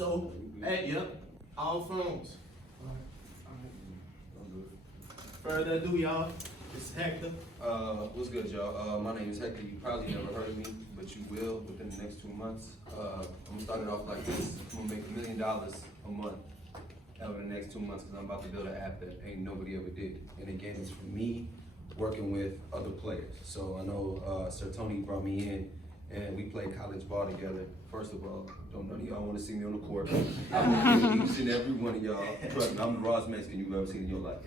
So, hey, yep, all phones. Further ado, y'all, it's Hector. What's good, y'all? My name is Hector. You probably never heard of me, but you will within the next 2 months. I'm gonna start it off like this. I'm gonna make $1 million a month over the next 2 months because I'm about to build an app that ain't nobody ever did. And again, it's for me working with other players. So I know Sir Tony brought me in and we played college ball together. First of all, don't none of y'all want to see me on the court. I'm gonna beat each and every one of y'all. Trust me, I'm the rawest Mexican you've ever seen in your life.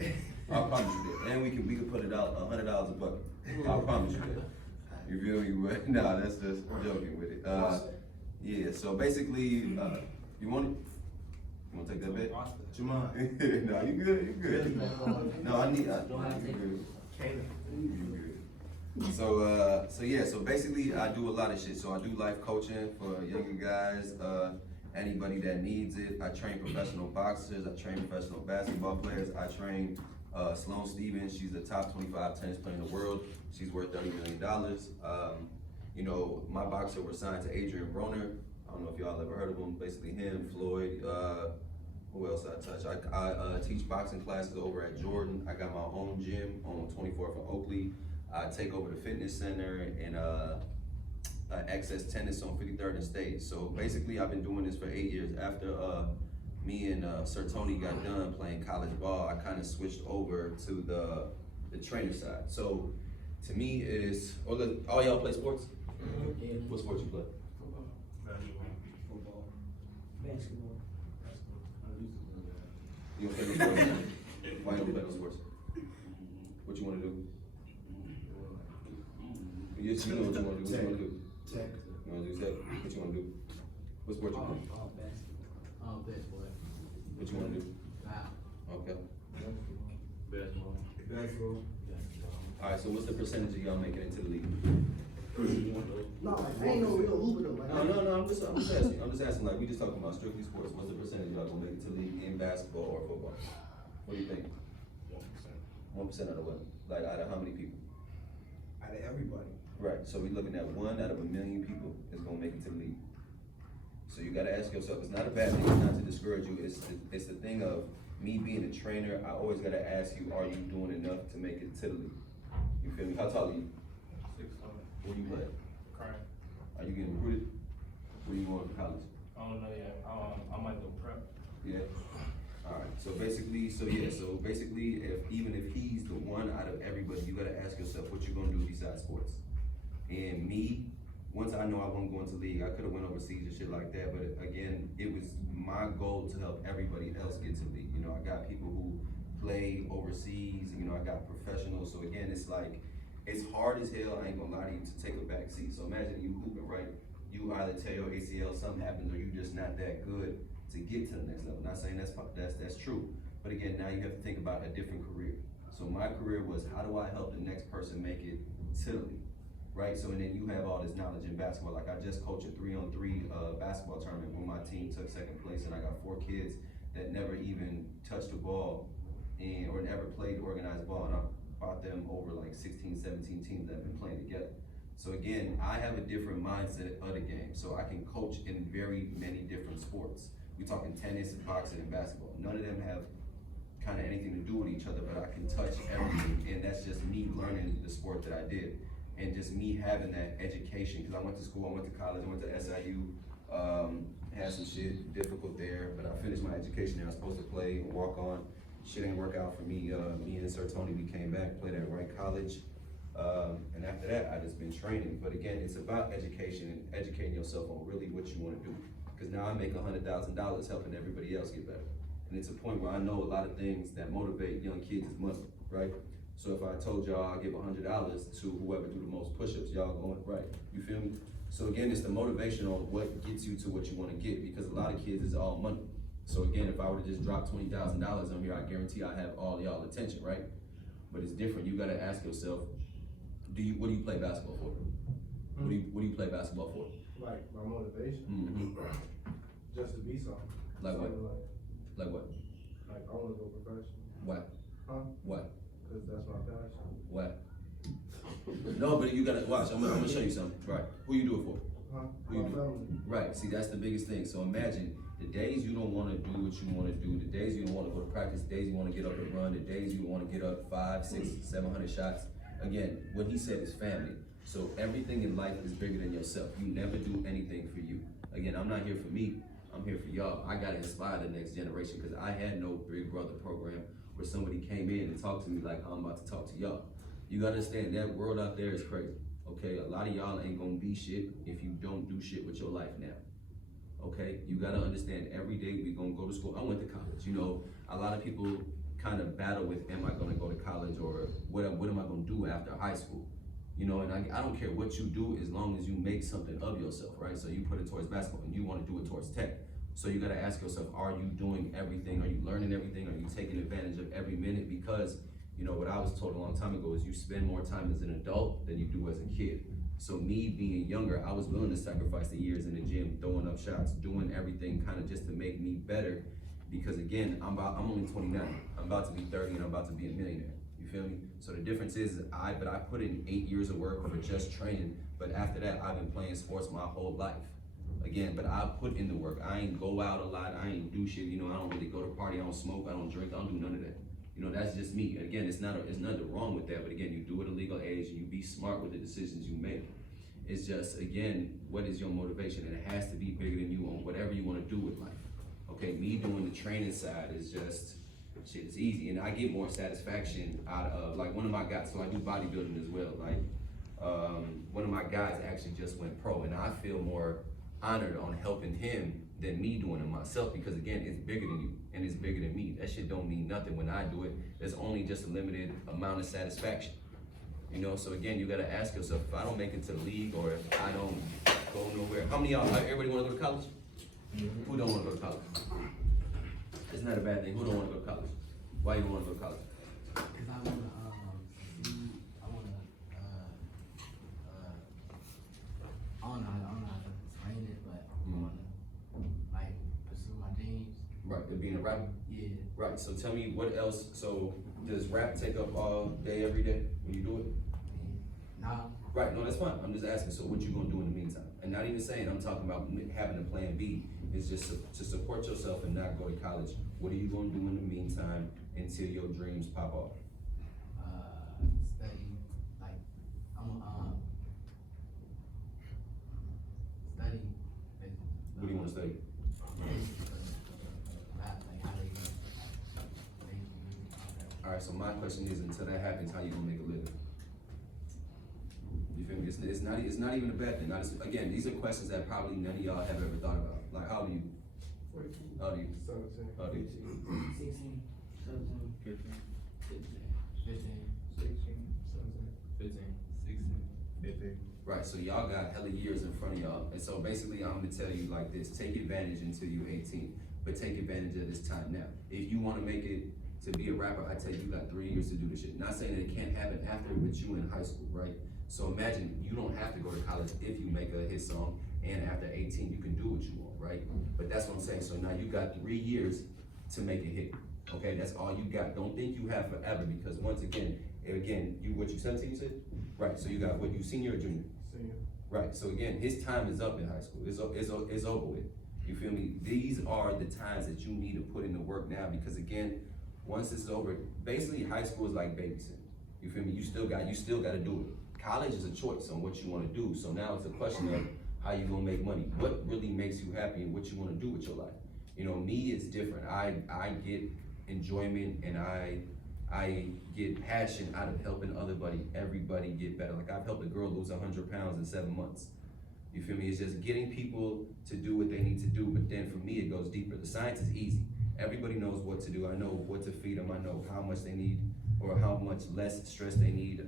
I promise you that. And we can put it out $100 a bucket. I promise you that. You feel me? Nah, that's just joking with it. Yeah. So basically, you want it? You want to take that bet? Jamon. No, you good. You good. No, you good. So basically I do a lot of shit. So I do life coaching for younger guys, anybody that needs it. I train professional boxers, I train professional basketball players, I train Sloane Stevens. She's the top 25 tennis player in the world. She's worth $30 million. You know, my boxer was signed to Adrian Broner. I don't know if y'all ever heard of him. Basically him, Floyd, who else I touch? I teach boxing classes over at Jordan. I got my own gym on 24th and Oakley. I take over the fitness center and Access Tennis on 53rd and State. So basically I've been doing this for 8 years. After me and Sir Tony got done playing college ball, I kind of switched over to the trainer side. So to me it is, all y'all play sports? Mm-hmm. What sports you play? Football. Basketball. You don't play no sports? Why you don't play no sports? What you want to do? Yes, you know what you want to do. What you want to do? Tech. You want to do tech? What you want to do? What sport you play? Basketball. Baseball. What you want to do? Wow. Okay. Basketball. Basketball. All right. So what's the percentage of y'all making it to the league? No, I ain't no real hooper though. No. I'm just asking. I'm just asking. Like we just talking about strictly sports. What's the percentage of y'all gonna make it to the league in basketball or football? What do you think? 1%. 1% out of what? Like out of how many people? Out of everybody. Right. So we're looking at 1 out of 1 million people is gonna make it to the league. So you gotta ask yourself. It's not a bad thing. It's not to discourage you. It's the thing of me being a trainer. I always gotta ask you: are you doing enough to make it to the league? You feel me? How tall are you? 6'. Where you play? Crying. Are you getting recruited? Where you going to college? I don't know yet. I might go prep. Yeah. All right. So basically, even if he's the one out of everybody, you gotta ask yourself what you're gonna do besides sports. And me, once I know I won't go into league, I could have went overseas and shit like that. But again, it was my goal to help everybody else get to league. You know, I got people who play overseas. You know, I got professionals. So again, it's like it's hard as hell. I ain't gonna lie to you to take a back seat. So imagine you hooping, right? You either tear your ACL, something happens, or you just not that good to get to the next level. Not saying that's true, but again, now you have to think about a different career. So my career was how do I help the next person make it to the league, right? So and then you have all this knowledge in basketball. Like I just coached a 3-on-3 basketball tournament where my team took second place, and I got 4 kids that never even touched the ball or never played organized ball, and I brought them over like 16, 17 teams that have been playing together. So again, I have a different mindset of the game. So I can coach in very many different sports. We're talking tennis, boxing, and basketball. None of them have kind of anything to do with each other, but I can touch everything. And that's just me learning the sport that I did. And just me having that education, because I went to school, I went to college, I went to SIU, had some shit difficult there, but I finished my education there. I was supposed to play and walk on. Shit ain't work out for me. Me and Sir Tony, we came back, played at Wright College. And after that, I just been training. But again, it's about education and educating yourself on really what you want to do. Because now I make $100,000 helping everybody else get better. And it's a point where I know a lot of things that motivate young kids is money, right? So if I told y'all I'll give $100 to whoever do the most push-ups, y'all going, right, you feel me? So again, it's the motivation on what gets you to what you want to get, because a lot of kids is all money. So again, if I were to just drop $20,000 on here, I guarantee I have all y'all attention, right? But it's different. You gotta ask yourself, what do you play basketball for? What do you play basketball for? Like my motivation. Mm-hmm. Just to be something. Like what? Like what? Like I wanna go professional. What? Huh? What? Cause that's my passion. What? No, but you gotta watch. I'm gonna show you something. Right. Who you do it for? Who you My do? family. Right, see, that's the biggest thing. So imagine the days you don't wanna do what you wanna do, the days you don't wanna go to practice, the days you wanna get up and run, the days you wanna get up 5, 6, 700 shots. Again, what he said is family. So everything in life is bigger than yourself. You never do anything for you. Again, I'm not here for me, I'm here for y'all. I gotta inspire the next generation because I had no Big Brother program where somebody came in and talked to me like I'm about to talk to y'all. You gotta understand that world out there is crazy. Okay, a lot of y'all ain't gonna be shit if you don't do shit with your life now. Okay, you gotta understand every day we gonna go to school. I went to college, you know, a lot of people kind of battle with, am I gonna go to college or what am I gonna do after high school? You know, and I don't care what you do as long as you make something of yourself, right? So you put it towards basketball and you wanna do it towards tech. So you gotta ask yourself, are you doing everything? Are you learning everything? Are you taking advantage of every minute? Because, you know, what I was told a long time ago is you spend more time as an adult than you do as a kid. So me being younger, I was willing to sacrifice the years in the gym, throwing up shots, doing everything kind of just to make me better. Because again, I'm only 29. I'm about to be 30 and I'm about to be a millionaire. You feel me? So the difference is I put in 8 years of work for just training, but after that, I've been playing sports my whole life. Again, but I put in the work. I ain't go out a lot. I ain't do shit. You know, I don't really go to party. I don't smoke. I don't drink. I don't do none of that. You know, that's just me. Again, it's nothing wrong with that. But again, you do it at a legal age and you be smart with the decisions you make. It's just, again, what is your motivation? And it has to be bigger than you on whatever you want to do with life. Okay, me doing the training side is just, shit, it's easy. And I get more satisfaction out of, like one of my guys, so I do bodybuilding as well. Like, one of my guys actually just went pro and I feel more honored on helping him than me doing it myself because again, it's bigger than you and it's bigger than me. That shit don't mean nothing when I do it. There's only just a limited amount of satisfaction. You know, so again, you gotta ask yourself, if I don't make it to the league or if I don't go nowhere, how many of y'all, everybody wanna go to college? Mm-hmm. Who don't wanna go to college? It's not a bad thing, who don't wanna go to college? Why you wanna go to college? Cause I wanna, I don't know how to explain it, but I wanna, like, pursue my dreams. Right, but being a rapper? Yeah. Right, so tell me what else, so does rap take up all day, every day when you do it? Nah. Right, no, that's fine, I'm just asking, so what you gonna do in the meantime? And not even saying, I'm talking about having a plan B, it's just to support yourself and not go to college. What are you gonna do in the meantime until your dreams pop off? Study, like, I'm study. What do you wanna study? Rap, like how they Alright, so my question is, until that happens, how you gonna make a living? You feel me? It's not even a bad thing. Again, these are questions that probably none of y'all have ever thought about. Like, how old are you? 14. How old are you? 17. How old are you? 16, 17, 15, 15. 16, 15, 16. 17. Right, so y'all got hella years in front of y'all. And so basically, I'm gonna tell you like this, take advantage until you're 18, but take advantage of this time now. If you wanna make it to be a rapper, I tell you, you got 3 years to do this shit. Not saying that it can't happen after, but you in high school, right? So imagine you don't have to go to college if you make a hit song, and after 18, you can do what you want, right? But that's what I'm saying, so now you got 3 years to make a hit, okay? That's all you got. Don't think you have forever, because once again, what you 17, you said? Right, so you got, what, you senior or junior? Senior. Right, so again, his time is up in high school. It's over with. You feel me? These are the times that you need to put in the work now, because again, once it's over, basically high school is like babysitting. You feel me? You still got to do it. College is a choice on what you want to do. So now it's a question of how you gonna make money. What really makes you happy and what you want to do with your life. You know, me is different. I get enjoyment and I get passion out of helping everybody get better. Like I've helped a girl lose 100 pounds in 7 months. You feel me? It's just getting people to do what they need to do. But then for me, it goes deeper. The science is easy. Everybody knows what to do. I know what to feed them. I know how much they need or how much less stress they need,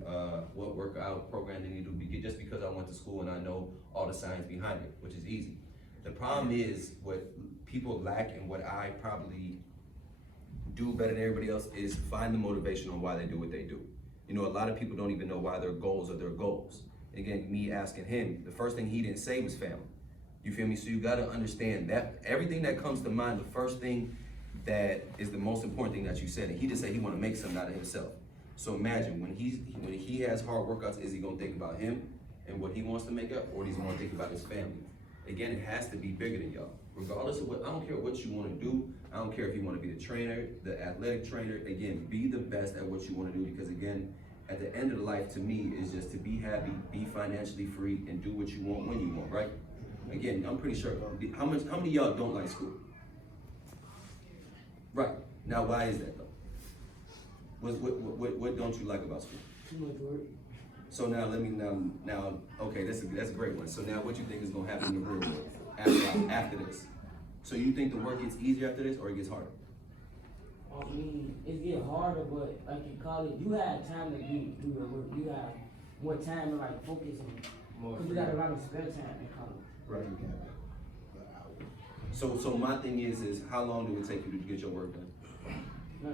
what workout program they need to do, just because I went to school and I know all the science behind it, which is easy. The problem is what people lack and what I probably do better than everybody else is find the motivation on why they do what they do. You know, a lot of people don't even know why their goals are their goals. Again, me asking him, the first thing he didn't say was family. You feel me? So you gotta understand that everything that comes to mind, the first thing that is the most important thing that you said, and he just said he wanna make something out of himself. So imagine when he has hard workouts, is he gonna think about him? and what he wants to make up, or does he want to think about his family? Again, it has to be bigger than y'all. Regardless of what, I don't care what you want to do. I don't care if you want to be the trainer, the athletic trainer. Again, be the best at what you want to do, because again, at the end of the life, to me, is just to be happy, be financially free, and do what you want when you want, right? Again, I'm pretty sure, how many of y'all don't like school? Right, now why is that though? What don't you like about school? Too much work. So now okay, that's a great one. So now what you think is gonna happen in the real world after this? So you think the work gets easier after this, or it gets harder? I mean, it get harder, but like in college, you have time to do your work. You have more time to like focus on it. More Cause you got a lot of spare time in college. Right. So my thing is how long do it take you to get your work done? Like,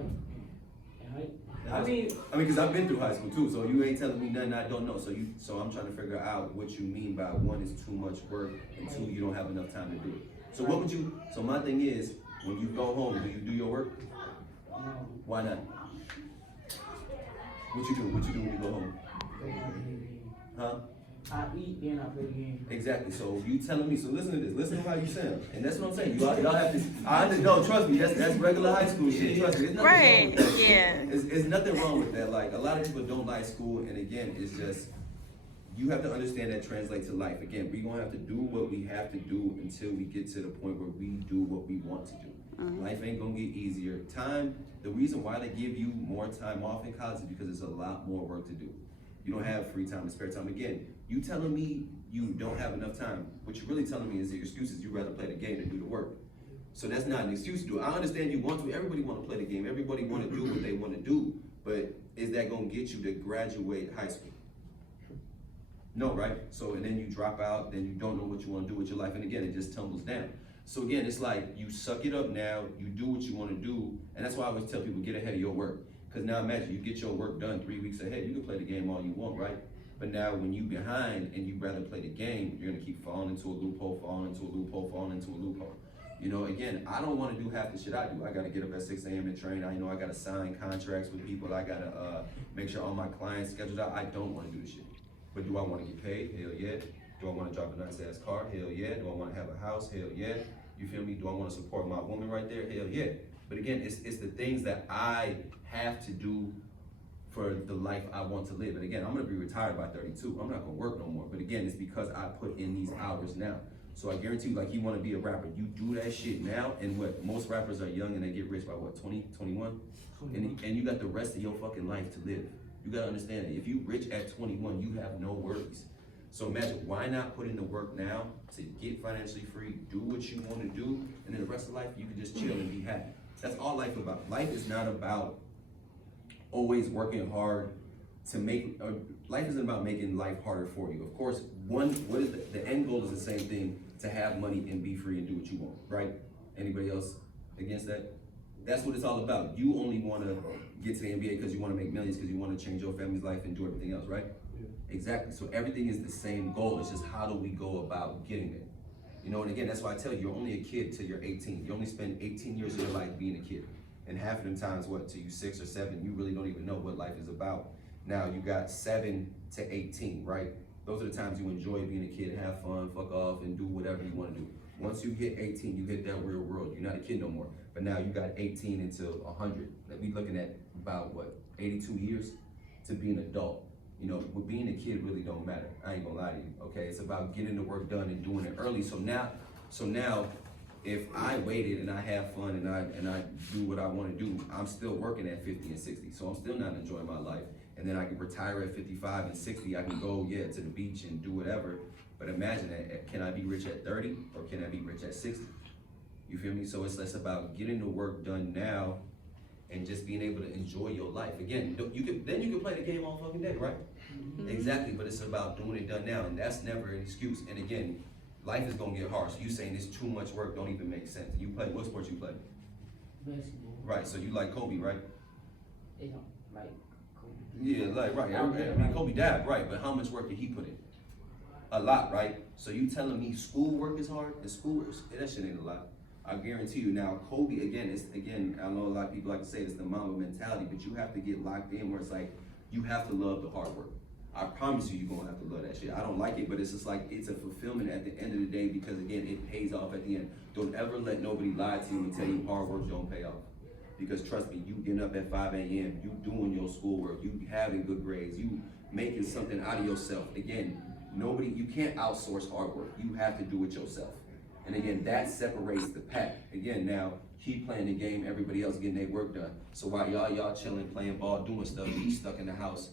and height. I mean, because I've been through high school too, so you ain't telling me nothing I don't know. So I'm trying to figure out what you mean by one is too much work and two, you don't have enough time to do it. So what would you? So my thing is, when you go home, do you do your work? No. Why not? What you do? What you do when you go home? Huh? I eat, then I play the game. Exactly. So you telling me? So listen to this. Listen to how you sound, and that's what I'm saying. Y'all have to. No, trust me. That's regular high school shit. Trust me. There's nothing wrong with that. Yeah. There's nothing wrong with that. Like a lot of people don't like school, and again, it's just you have to understand that translates to life. Again, we're gonna have to do what we have to do until we get to the point where we do what we want to do. Life ain't gonna get easier. Time. The reason why they give you more time off in college is because there's a lot more work to do. You don't have free time and spare time. Again, you telling me you don't have enough time. What you're really telling me is your excuse is you'd rather play the game than do the work. So that's not an excuse to do. I understand you want to. Everybody want to play the game. Everybody want to do what they want to do. But is that going to get you to graduate high school? No, right? So, and then you drop out, then you don't know what you want to do with your life. And again, it just tumbles down. So again, it's like you suck it up now, you do what you want to do. And that's why I always tell people, get ahead of your work. Because now imagine, you get your work done 3 weeks ahead, you can play the game all you want, right? But now when you behind and you rather play the game, you're gonna keep falling into a loophole, falling into a loophole, falling into a loophole. You know, again, I don't wanna do half the shit I do. I gotta get up at 6 a.m. and train. I gotta sign contracts with people. I gotta make sure all my clients scheduled out. I don't wanna do this shit. But do I wanna get paid? Hell yeah. Do I wanna drive a nice ass car? Hell yeah. Do I wanna have a house? Hell yeah. You feel me? Do I wanna support my woman right there? Hell yeah. But again, it's the things that I have to do for the life I want to live. And again, I'm gonna be retired by 32. I'm not gonna work no more. But again, it's because I put in these hours now. So I guarantee you, like you wanna be a rapper, you do that shit now, and what, most rappers are young and they get rich by what, 20, 21? And you got the rest of your fucking life to live. You gotta understand that if you rich at 21, you have no worries. So imagine, why not put in the work now to get financially free, do what you wanna do, and then the rest of life, you can just chill and be happy. That's all life is about. Life is not about always working hard to make, life isn't about making life harder for you. Of course, what is the end goal is the same thing, to have money and be free and do what you want, right? Anybody else against that? That's what it's all about. You only want to get to the NBA because you want to make millions, because you want to change your family's life and do everything else, right? Yeah. Exactly. So everything is the same goal. It's just how do we go about getting there? You know, and again, that's why I tell you, you're only a kid till you're 18. You only spend 18 years of your life being a kid. And half of them times, what, till you 6 or 7, you really don't even know what life is about. Now you got 7 to 18, right? Those are the times you enjoy being a kid, have fun, fuck off, and do whatever you want to do. Once you hit 18, you hit that real world. You're not a kid no more. But now you got 18 until 100. Like, we looking at about, what, 82 years to be an adult. You know, but being a kid really don't matter. I ain't gonna lie to you, okay? It's about getting the work done and doing it early. So now, if I waited and I have fun and I do what I want to do, I'm still working at 50 and 60. So I'm still not enjoying my life. And then I can retire at 55 and 60. I can go, yeah, to the beach and do whatever. But imagine that, can I be rich at 30 or can I be rich at 60? You feel me? So it's less about getting the work done now and just being able to enjoy your life. Again, you can play the game all fucking day, right? Mm-hmm. Exactly, but it's about doing it done now, and that's never an excuse. And again, life is gonna get hard. So you saying it's too much work don't even make sense. You play, what sports you play? Basketball. Right, so you like Kobe, right? They don't like Kobe. Yeah, like, right. I mean, Kobe died, right, but how much work did he put in? A lot, right? So you telling me school work is hard? The school work, that shit ain't a lot. I guarantee you. Now, Kobe, again, I know a lot of people like to say it's the Mamba mentality, but you have to get locked in where it's like, you have to love the hard work. I promise you, you're gonna have to love that shit. I don't like it, but it's just like, it's a fulfillment at the end of the day because again, it pays off at the end. Don't ever let nobody lie to you and tell you hard work don't pay off. Because trust me, you getting up at 5 a.m., you doing your schoolwork, you having good grades, you making something out of yourself. Again, you can't outsource hard work. You have to do it yourself. And again, that separates the pack. Again, now, keep playing the game, everybody else getting their work done. So while y'all chilling, playing ball, doing stuff, you stuck in the house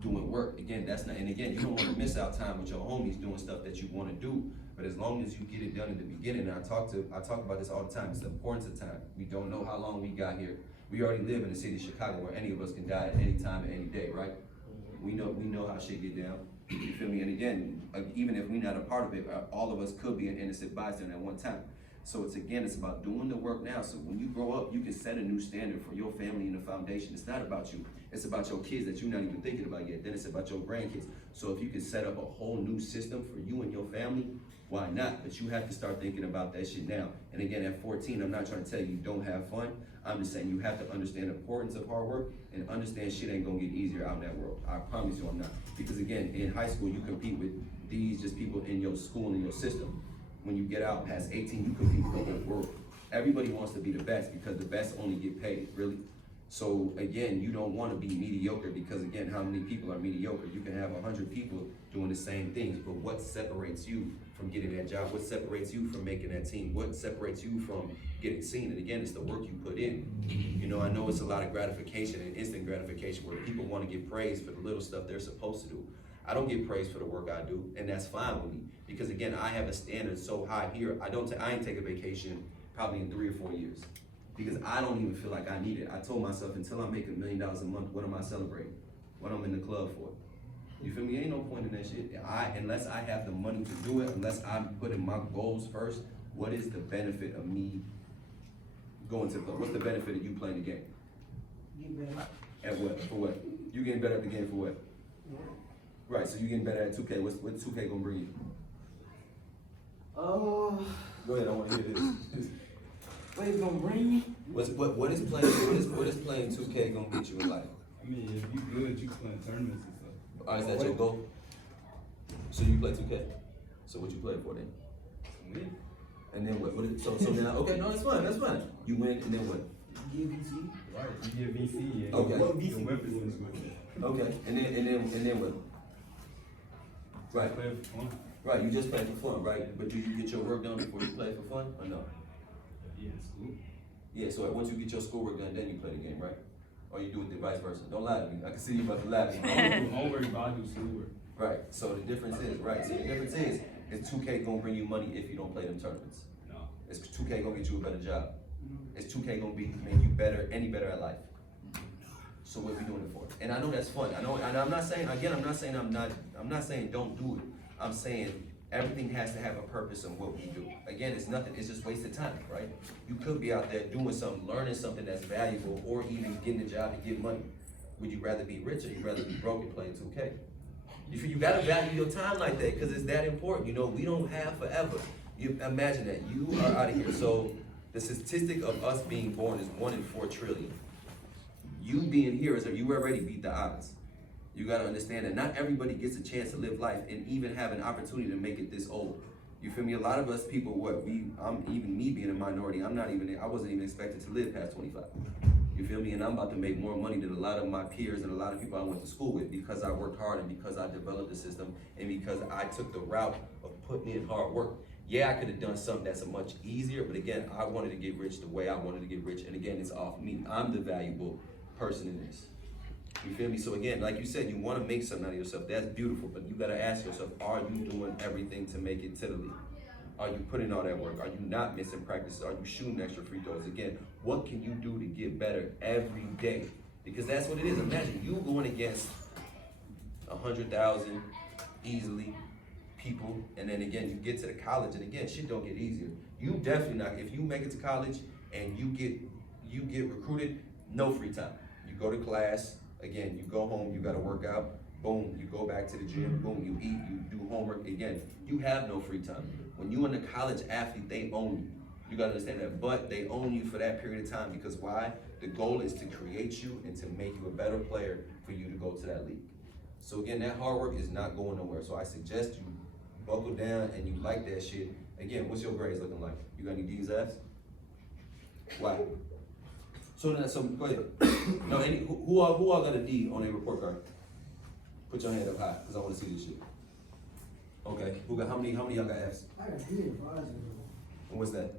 doing work. Again, that's not, and again, you don't want to miss out time with your homies doing stuff that you want to do. But as long as you get it done in the beginning, and I talk about this all the time, it's the importance of time. We don't know how long we got here. We already live in the city of Chicago where any of us can die at any time, at any day, right? We know how shit get down. You feel me? And again, even if we're not a part of it, all of us could be an innocent bystander at one time. So it's about doing the work now. So when you grow up, you can set a new standard for your family and the foundation. It's not about you. It's about your kids that you're not even thinking about yet. Then it's about your grandkids. So if you can set up a whole new system for you and your family, why not? But you have to start thinking about that shit now. And again, at 14, I'm not trying to tell you don't have fun. I'm just saying you have to understand the importance of hard work and understand shit ain't gonna get easier out in that world. I promise you I'm not. Because again, in high school, you compete with these just people in your school and your system. When you get out past 18, you compete with the whole world. Everybody wants to be the best because the best only get paid, really. So again, you don't want to be mediocre because again, how many people are mediocre? You can have 100 people doing the same things, but what separates you from getting that job? What separates you from making that team? What separates you from getting seen? And again, it's the work you put in. You know, I know it's a lot of gratification and instant gratification where people want to get praised for the little stuff they're supposed to do. I don't get praised for the work I do, and that's fine with me. Because again, I have a standard so high here, I ain't take a vacation probably in 3 or 4 years. Because I don't even feel like I need it. I told myself until I make $1 million a month, what am I celebrating? What I'm in the club for? You feel me? Ain't no point in that shit. Unless I have the money to do it, unless I'm putting my goals first, what is the benefit of me going to the club? What's the benefit of you playing the game? Get better. At what? For what? You getting better at the game for what? Right, so you getting better at 2K. What's 2K gonna bring you? Oh. Go ahead, I wanna hear this. What it's gonna bring me? What is playing 2K gonna get you in life? I mean, if you good, you playing tournaments and stuff. Is that your goal? So you play 2K. So what you play for then? Win. And then what? So now, okay, no, that's fine. You win, and then what? Give VC. Right, you get VC and Okay. what VC weapons is good. Okay, and then what? Right, Play for fun. right. You just play for fun, right? But do you get your work done before you play for fun, or no? Yeah, school. Yeah. So once you get your schoolwork done, then you play the game, right? Or you do it the vice versa. Don't lie to me. I can see you about to laugh. Don't worry about it, do schoolwork. Right. So the difference is, right? So the difference is 2K gonna bring you money if you don't play them tournaments. No. Is 2K gonna get you a better job? Is 2K gonna make you better, any better at life? So what are we doing it for? And I know that's fun. I know, and I'm not saying I'm not saying don't do it. I'm saying everything has to have a purpose in what we do. Again, it's nothing, it's just wasted time, right? You could be out there doing something, learning something that's valuable, or even getting a job to get money. Would you rather be rich or you rather be broke and playing 2K? You gotta value your time like that, because it's that important. You know, we don't have forever. You imagine that you are out of here. So the statistic of us being born is 1 in 4 trillion. You being here is if you already beat the odds. You gotta understand that not everybody gets a chance to live life and even have an opportunity to make it this old. You feel me? A lot of us people, even me being a minority, I wasn't even expected to live past 25. You feel me? And I'm about to make more money than a lot of my peers and a lot of people I went to school with because I worked hard and because I developed the system and because I took the route of putting in hard work. Yeah, I could have done something that's much easier, but again, I wanted to get rich the way I wanted to get rich. And again, it's off me. I'm the valuable person in this. You feel me? So again, like you said, you want to make something out of yourself. That's beautiful, but you got to ask yourself, are you doing everything to make it to the league? Are you putting all that work? Are you not missing practices? Are you shooting extra free throws? Again, what can you do to get better every day? Because that's what it is. Imagine you going against 100,000 easily people, and then again, you get to the college, and again, shit don't get easier. You definitely not, if you make it to college and you get recruited, no free time. You go to class, again, you go home, you gotta work out, boom, you go back to the gym, boom, you eat, you do homework, again, you have no free time. When you in a college athlete, they own you. You gotta understand that, but they own you for that period of time because why? The goal is to create you and to make you a better player for you to go to that league. So again, that hard work is not going nowhere. So I suggest you buckle down and you like that shit. Again, what's your grades looking like? You got any D's, F's? Why? So go ahead. No, who all got a D on their report card? Put your hand up high, cause I wanna see this shit. Okay, how many y'all got F's? I got D advisor. And what's that?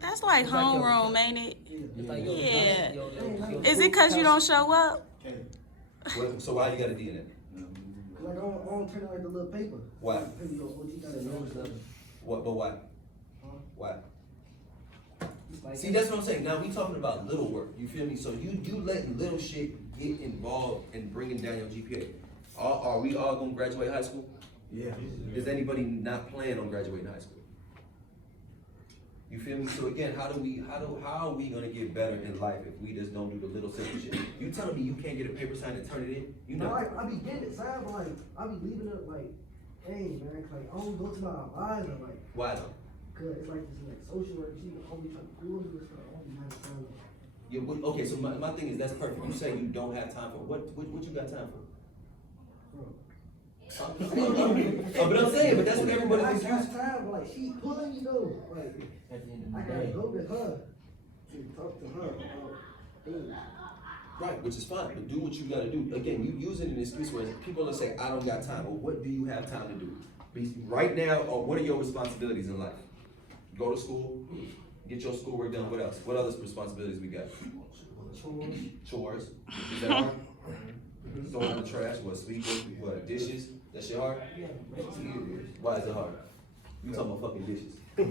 That's like homeroom, ain't it? Yeah. Yeah. Is it cause you don't show up? So why you got a D in it? Like I don't turn it like the little paper. Why? Paper, you gotta know. What? But why? Huh? Why? Like, See, that's what I'm saying. Now we talking about little work. You feel me? So you letting little shit get involved in bringing down your GPA. Are we all gonna graduate high school? Yeah. Does anybody not plan on graduating high school? You feel me? So again, how are we gonna get better in life if we just don't do the little simple shit? You telling me you can't get a paper signed and turn it in? You know. I be getting it signed, but like I be leaving it like, dang man, like I don't go to my advisor like, Why though? cause it's like this like social work. She always trying to pull me and stuff. I don't be having time. Yeah. Okay. So my thing is that's perfect. You say you don't have time for what you got time for? Bro. But I'm saying, but that's what everybody I thinks. got time, but like she pulling me though. Like At the end I of the gotta day. go with her to talk to her about things. Right, which is fine, but do what you gotta do. Again, you using an excuse where people will say, I don't got time. Well, what do you have time to do? Right now, or what are your responsibilities in life? Go to school, get your schoolwork done. What else? What other responsibilities we got? Chores. Is that hard? Throwing out the trash, what, sweeping, what, dishes? That shit hard? Why is it hard? You talking about fucking dishes. You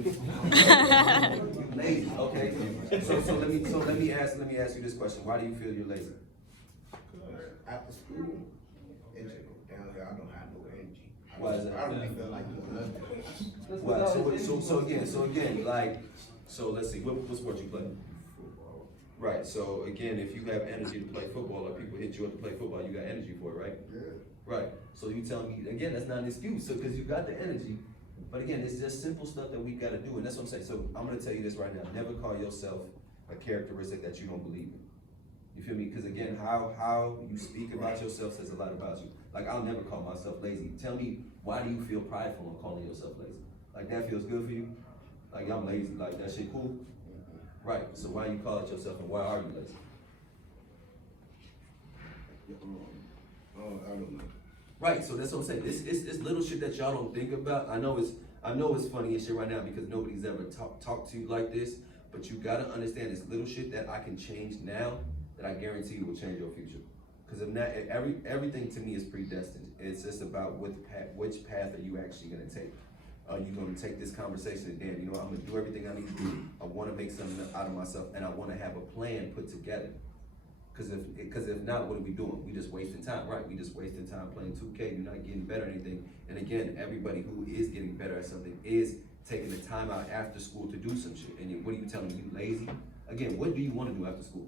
lazy, okay? So let me ask you this question. Why do you feel you're lazy? After school, it just go down here. I don't have no energy. Why is that? I don't feel like doing nothing. Why? So again, like, so let's see, what sport you play? Football. Right, so again, if you have energy to play football or people hit you up to play football, you got energy for it, right? Yeah. Right, so you telling me, again, that's not an excuse, so, cause you got the energy, but again, it's just simple stuff that we gotta do, and that's what I'm saying, so I'm gonna tell you this right now, never call yourself a characteristic that you don't believe in. You feel me? Cause again, how you speak about yourself says a lot about you. Like, I'll never call myself lazy. Tell me, why do you feel prideful on calling yourself lazy? Like, that feels good for you? Like, I'm lazy, like, that shit cool? Right, so why you call it yourself and why are you lazy? I don't know. Right, so that's what I'm saying. It's little shit that y'all don't think about. I know it's funny and shit right now because nobody's ever talked to you like this, but you gotta understand it's little shit that I can change now that I guarantee you will change your future. Because if not, everything to me is predestined. It's just about which path are you actually gonna take. Are you gonna take this conversation and damn, you know what, I'm gonna do everything I need to do. I wanna make something out of myself and I wanna have a plan put together. Cause if not, what are we doing? We just wasting time, right? We just wasting time playing 2K, you're not getting better at anything. And again, everybody who is getting better at something is taking the time out after school to do some shit. And what are you telling me, you lazy? Again, what do you wanna do after school?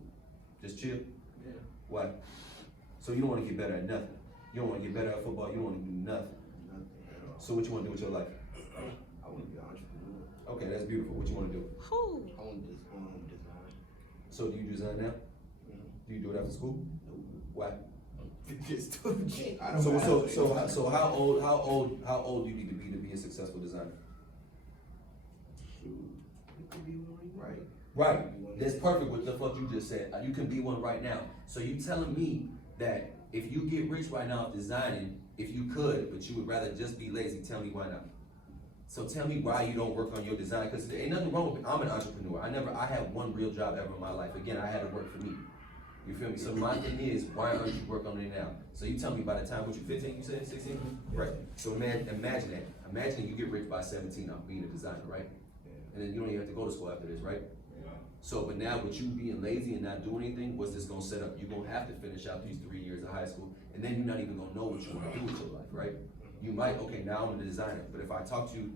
Just chill? Yeah. Why? So you don't wanna get better at nothing. You don't wanna get better at football, you don't wanna do nothing. Nothing at all. So what you wanna do with your life? I want to be an entrepreneur. Okay, that's beautiful. What you wanna do? Whew. I want to design. So do you design now? Do you do it after school? Why? Just do it. I don't have So how old do you need to be a successful designer? Right. Right. That's perfect what the fuck you just said. You can be one right now. So you telling me that if you get rich right now of designing, if you could, but you would rather just be lazy, tell me why not. So tell me why you don't work on your design, because there ain't nothing wrong with it. I'm an entrepreneur. I had one real job ever in my life. Again, I had to work for me. You feel me? So my thing is, why aren't you working on it now? So you tell me by the time, what you 15, you said 16? Right. So imagine that. Imagine you get rich by 17 off being a designer, right? And then you don't even have to go to school after this, right? So, but now with you being lazy and not doing anything, what's this gonna set up? You're gonna have to finish out these 3 years of high school, and then you're not even gonna know what you wanna do with your life, right? You might, okay, now I'm a designer, but if I talk to you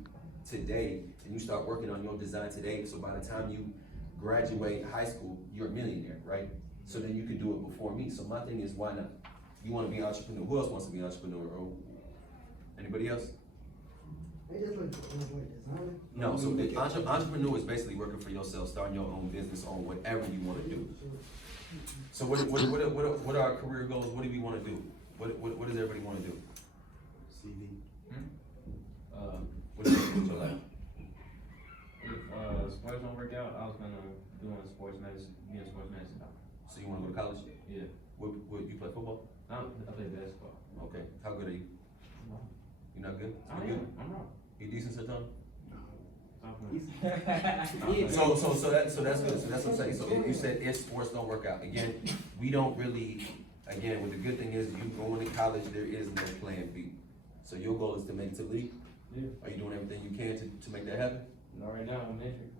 today and you start working on your design today, so by the time you graduate high school, you're a millionaire, right? So then you can do it before me. So my thing is, why not? You wanna be an entrepreneur. Who else wants to be an entrepreneur? Or anybody else? They just like designing. No, so the entrepreneur is basically working for yourself, starting your own business on whatever you wanna do. So what are our career goals? What do we wanna do? What does everybody wanna do? CV. What do you want to do with your life? If sports don't work out, I was gonna do a sports medicine, be a sports medicine doctor. So you wanna go to college? Yeah. What you play football? I play basketball. Okay, how good are you? You not good? I You am. good? I'm wrong. You decent, Satan? Yeah. So that's good. So that's what I'm saying. So if you said if sports don't work out, again, we don't really. Again, what the good thing is, you going to college, there is no plan B. So your goal is to make it to the league. Yeah. Are you doing everything you can to make that happen? Not right now, I'm injured.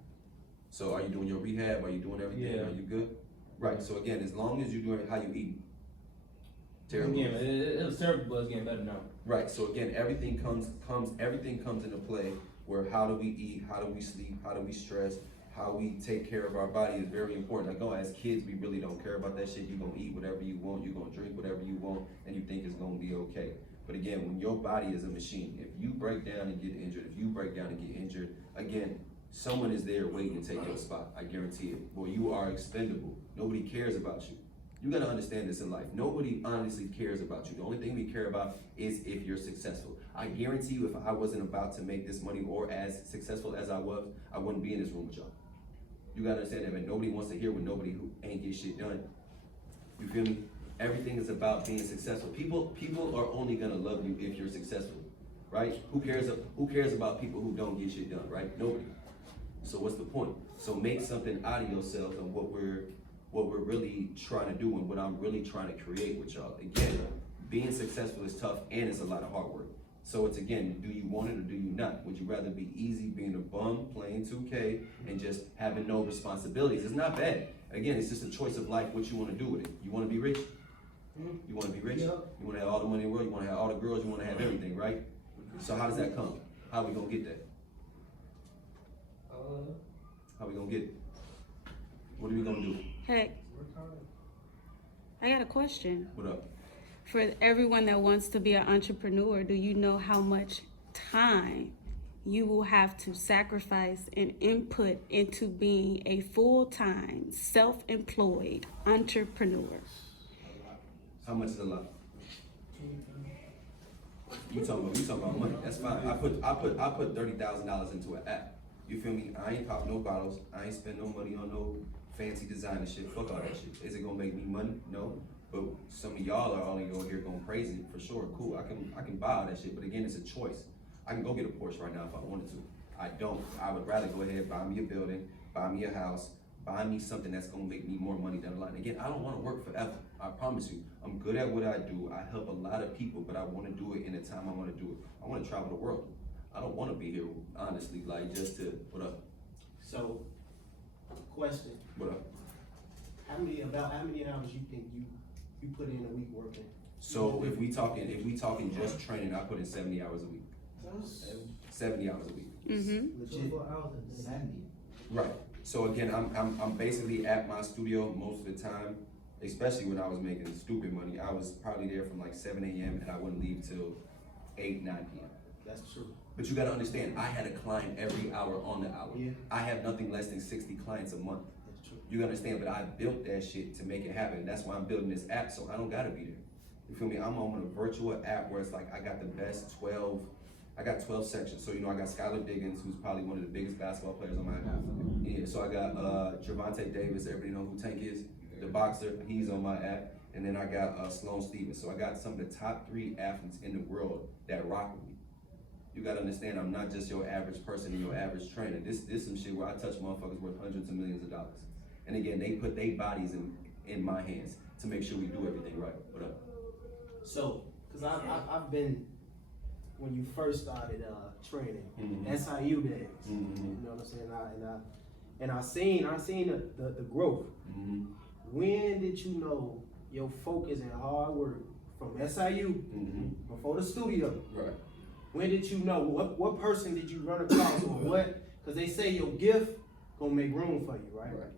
So are you doing your rehab? Are you doing everything? Yeah. Are you good? Right. So again, as long as you're doing how you eat. Terrible. Yeah, it was terrible, but it's getting better now. Right. So again, everything comes into play. Where how do we eat? How do we sleep? How do we stress? How we take care of our body is very important. Like, as kids, we really don't care about that shit. You're gonna eat whatever you want, you're gonna drink whatever you want, and you think it's gonna be okay. But again, when your body is a machine, if you break down and get injured, again, someone is there waiting to take your spot. I guarantee it. Boy, you are expendable. Nobody cares about you. You gotta understand this in life. Nobody honestly cares about you. The only thing we care about is if you're successful. I guarantee you, if I wasn't about to make this money or as successful as I was, I wouldn't be in this room with y'all. You gotta understand that, man. Nobody wants to hear with nobody who ain't get shit done. You feel me? Everything is about being successful. People are only gonna love you if you're successful, right? Who cares about people who don't get shit done, right? Nobody. So what's the point? So make something out of yourself and what we're really trying to do and what I'm really trying to create with y'all. Again, being successful is tough and it's a lot of hard work. So it's, again, do you want it or do you not? Would you rather be easy being a bum, playing 2K, and just having no responsibilities? It's not bad. Again, it's just a choice of life, what you want to do with it. You want to be rich? You want to be rich? Yeah. You want to have all the money in the world? You want to have all the girls? You want to have everything, right? So how does that come? How are we going to get that? How are we going to get it? What are we going to do? Hey, I got a question. What up? For everyone that wants to be an entrepreneur, do you know how much time you will have to sacrifice and input into being a full-time, self-employed entrepreneur? How much is a lot? You talking about money? That's fine. I put $30,000 into an app. You feel me? I ain't pop no bottles. I ain't spend no money on no fancy designer shit. Fuck all that shit. Is it gonna make me money? No. But some of y'all are only over here going crazy for sure. Cool. I can buy all that shit. But again, it's a choice. I can go get a Porsche right now if I wanted to. I don't. I would rather go ahead, buy me a building, buy me a house, buy me something that's gonna make me more money down the line. Again, I don't want to work forever. I promise you. I'm good at what I do. I help a lot of people, but I want to do it in the time I want to do it. I want to travel the world. I don't want to be here, honestly, like just to, what up? So, question. What up? How many hours you think you put in a week working? So if we talking just training, I put in 70 hours a week. 70 hours a week. Mm-hmm. Legit. 24 hours a day. 70. Right. So again, I'm basically at my studio most of the time, especially when I was making stupid money. I was probably there from like 7 a.m. and I wouldn't leave till 8, 9 p.m. That's true. But you gotta understand, I had a client every hour on the hour. Yeah. I have nothing less than 60 clients a month. That's true. You understand, but I built that shit to make it happen. That's why I'm building this app, so I don't gotta be there. You feel me? I'm on a virtual app where it's like I got the best 12 sections. So, I got Skylar Diggins, who's probably one of the biggest basketball players on my app. Yeah, so I got Javante Davis, everybody know who Tank is, the boxer, he's on my app. And then I got Sloane Stephens. So I got some of the top 3 athletes in the world that rock with me. You gotta understand, I'm not just your average person and your average trainer. This some shit where I touch motherfuckers worth hundreds of millions of dollars. And again, they put their bodies in my hands to make sure we do everything right. What up? So, cause I've been, when you first started training, Mhm. SIU days. Mhm. You know what I'm saying? And I seen the growth. Mm-hmm. When did you know your focus and hard work from SIU Mm-hmm. before the studio? Right. When did you know? What person did you run across or what? Cause they say your gift gonna make room for you, right? Right.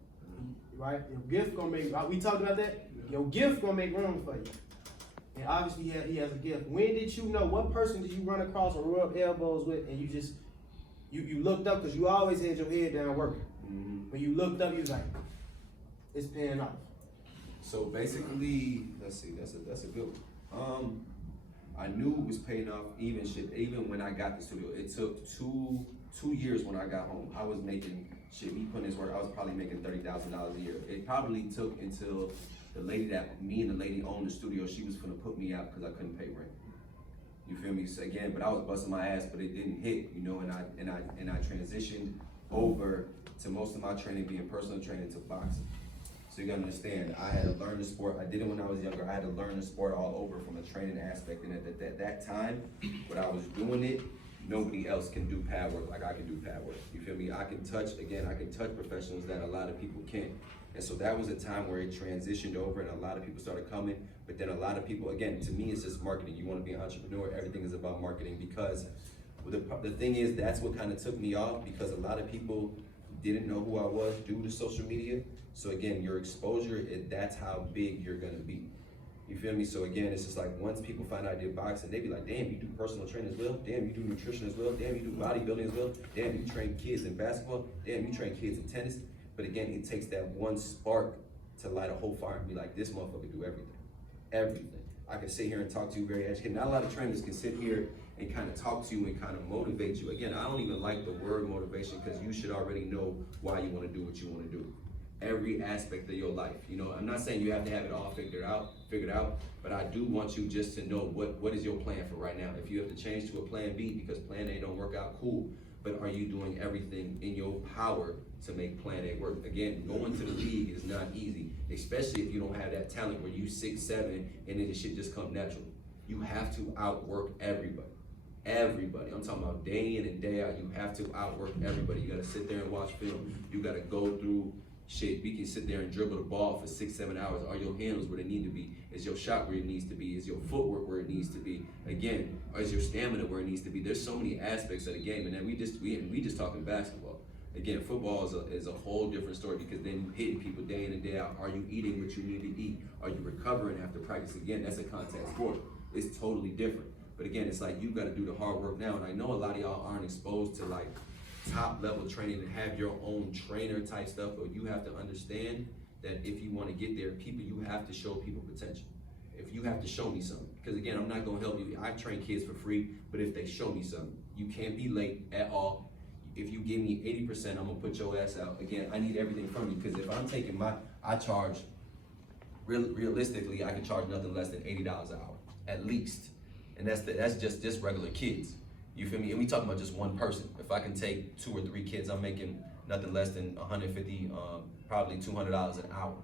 Right? Your gift gonna make. We talked about that. Your gift gonna make room for you. And obviously he has a gift. When did you know, what person did you run across or rub elbows with and you just, you looked up, because you always had your head down working. When you looked up, you was like, it's paying off. So basically, let's see, that's a good one. I knew it was paying off even when I got the studio. It took two years when I got home. I was making me putting this work, I was probably making $30,000 a year. It probably took until me and the lady owned the studio, she was gonna put me out because I couldn't pay rent. You feel me? So again, but I was busting my ass, but it didn't hit, you know, and I transitioned over to most of my training being personal training to boxing. So you gotta understand, I had to learn the sport. I did it when I was younger. I had to learn the sport all over from a training aspect. And at that time, when I was doing it, nobody else can do pad work like I can do pad work. You feel me? I can touch professionals that a lot of people can't. And so that was a time where it transitioned over and a lot of people started coming. But then a lot of people, again, to me, it's just marketing. You wanna be an entrepreneur, everything is about marketing, because the thing is, that's what kind of took me off, because a lot of people didn't know who I was due to social media. So again, your exposure, that's how big you're gonna be. You feel me? So again, it's just like, once people find out I did boxing, they be like, damn, you do personal training as well? Damn, you do nutrition as well? Damn, you do bodybuilding as well? Damn, you train kids in basketball? Damn, you train kids in tennis? But again, it takes that one spark to light a whole fire and be like, this motherfucker do everything. Everything. I can sit here and talk to you very educated. Not a lot of trainers can sit here and kind of talk to you and kind of motivate you. Again, I don't even like the word motivation, because you should already know why you want to do what you want to do. Every aspect of your life. You know, I'm not saying you have to have it all figured out, but I do want you just to know what is your plan for right now. If you have to change to a plan B because plan A don't work out, cool. But are you doing everything in your power to make plan A work? Again, going to the league is not easy, especially if you don't have that talent where you 6'7" and then the shit just come natural. You have to outwork everybody. Everybody. I'm talking about day in and day out. You have to outwork everybody. You gotta sit there and watch film. You gotta go through shit. We can sit there and dribble the ball for 6-7 hours. Are your handles where they need to be? Is your shot where it needs to be? Is your footwork where it needs to be? Again, is your stamina where it needs to be? There's so many aspects of the game, and then we just talking basketball. Again, football is a whole different story, because then you hitting people day in and day out. Are you eating what you need to eat? Are you recovering after practice? Again, that's a contact sport. It's totally different. But again, it's like you got to do the hard work now. And I know a lot of y'all aren't exposed to like top level training and have your own trainer type stuff, but you have to understand that if you want to get there, you have to show people potential. If you have to show me something, because again, I'm not going to help you. I train kids for free, but if they show me something, you can't be late at all. If you give me 80%, I'm going to put your ass out. Again, I need everything from you, because if I'm taking I charge, realistically, I can charge nothing less than $80 an hour, at least. And that's just regular kids. You feel me? And we talking about just one person. If I can take 2 or 3 kids, I'm making nothing less than $150, probably $200 an hour.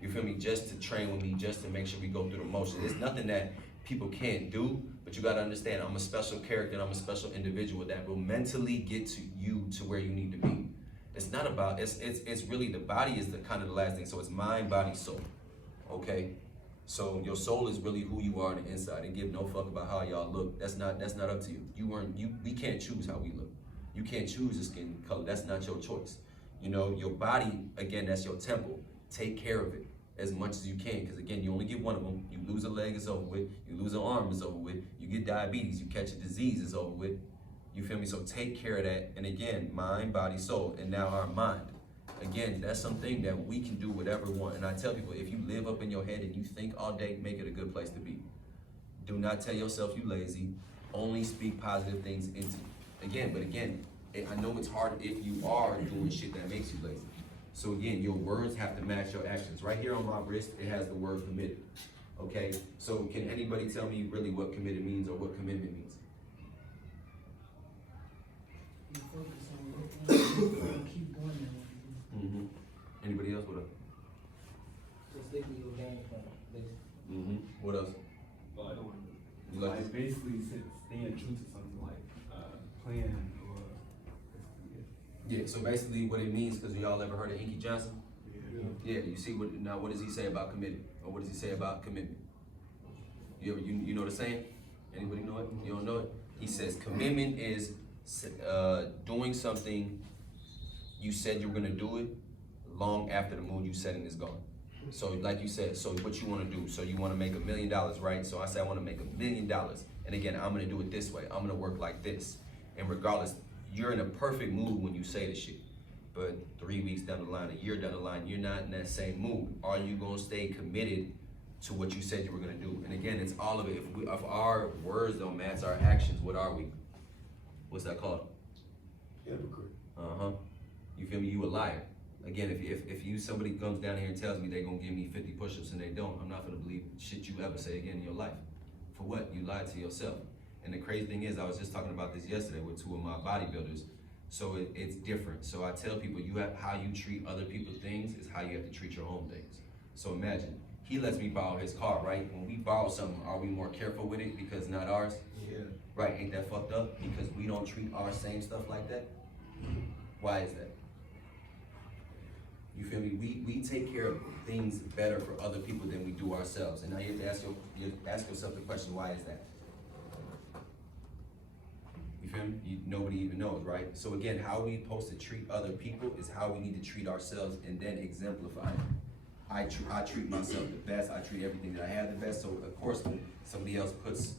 You feel me? Just to train with me, just to make sure we go through the motions. It's nothing that people can't do, but you gotta understand, I'm a special character and I'm a special individual that will mentally get to you to where you need to be. It's not about, it's really, the body is the kind of the last thing. So it's mind, body, soul, okay? So your soul is really who you are on the inside, and give no fuck about how y'all look. That's not up to you. We can't choose how we look. You can't choose the skin color. That's not your choice. You know, your body, again, that's your temple. Take care of it as much as you can, because again, you only get one of them. You lose a leg, it's over with. You lose an arm, it's over with. You get diabetes, you catch a disease, it's over with. You feel me? So take care of that. And again, mind, body, soul, and now our mind. Again, that's something that we can do whatever we want. And I tell people, if you live up in your head and you think all day, make it a good place to be. Do not tell yourself you lazy. Only speak positive things into you. Again, I know it's hard if you are doing shit that makes you lazy. So again, your words have to match your actions. Right here on my wrist, it has the word committed. Okay, so can anybody tell me really what committed means or what commitment means? You focus on what you keep doing that. Anybody else? What else? Just stick to your game plan, basically. What else? But You like like basically staying true to something like plan or Yeah, so basically what it means, because y'all ever heard of Inky Johnson? yeah. Yeah, you see what does he say about commitment? Or what does he say about commitment? You know the saying? Anybody know it? You don't know it? He says commitment is doing something you said you were gonna do it long after the mood you setting is gone. So like you said, so what you wanna do, so you wanna make $1 million, right? So I say I wanna make $1 million, and again, I'm gonna do it this way, I'm gonna work like this. And regardless, you're in a perfect mood when you say the shit. But 3 weeks down the line, a year down the line, you're not in that same mood. Are you gonna stay committed to what you said you were gonna do? And again, it's all of it. If our words don't match our actions, what are we? What's that called? Hypocrite. Uh-huh. You feel me? You a liar. Again, if somebody comes down here and tells me they're gonna give me 50 push-ups and they don't, I'm not gonna believe shit you ever say again in your life. For what? You lied to yourself. And the crazy thing is, I was just talking about this yesterday with 2 of my bodybuilders. So it's different. So I tell people, how you treat other people's things is how you have to treat your own things. So imagine, he lets me borrow his car, right? When we borrow something, are we more careful with it because it's not ours? Yeah. Right, ain't that fucked up? Because we don't treat our same stuff like that? Why is that? You feel me? We take care of things better for other people than we do ourselves. And now you have to ask yourself the question, why is that? You feel me? Nobody even knows, right? So again, how we supposed to treat other people is how we need to treat ourselves and then exemplify it. I treat myself the best. I treat everything that I have the best. So of course, when somebody else puts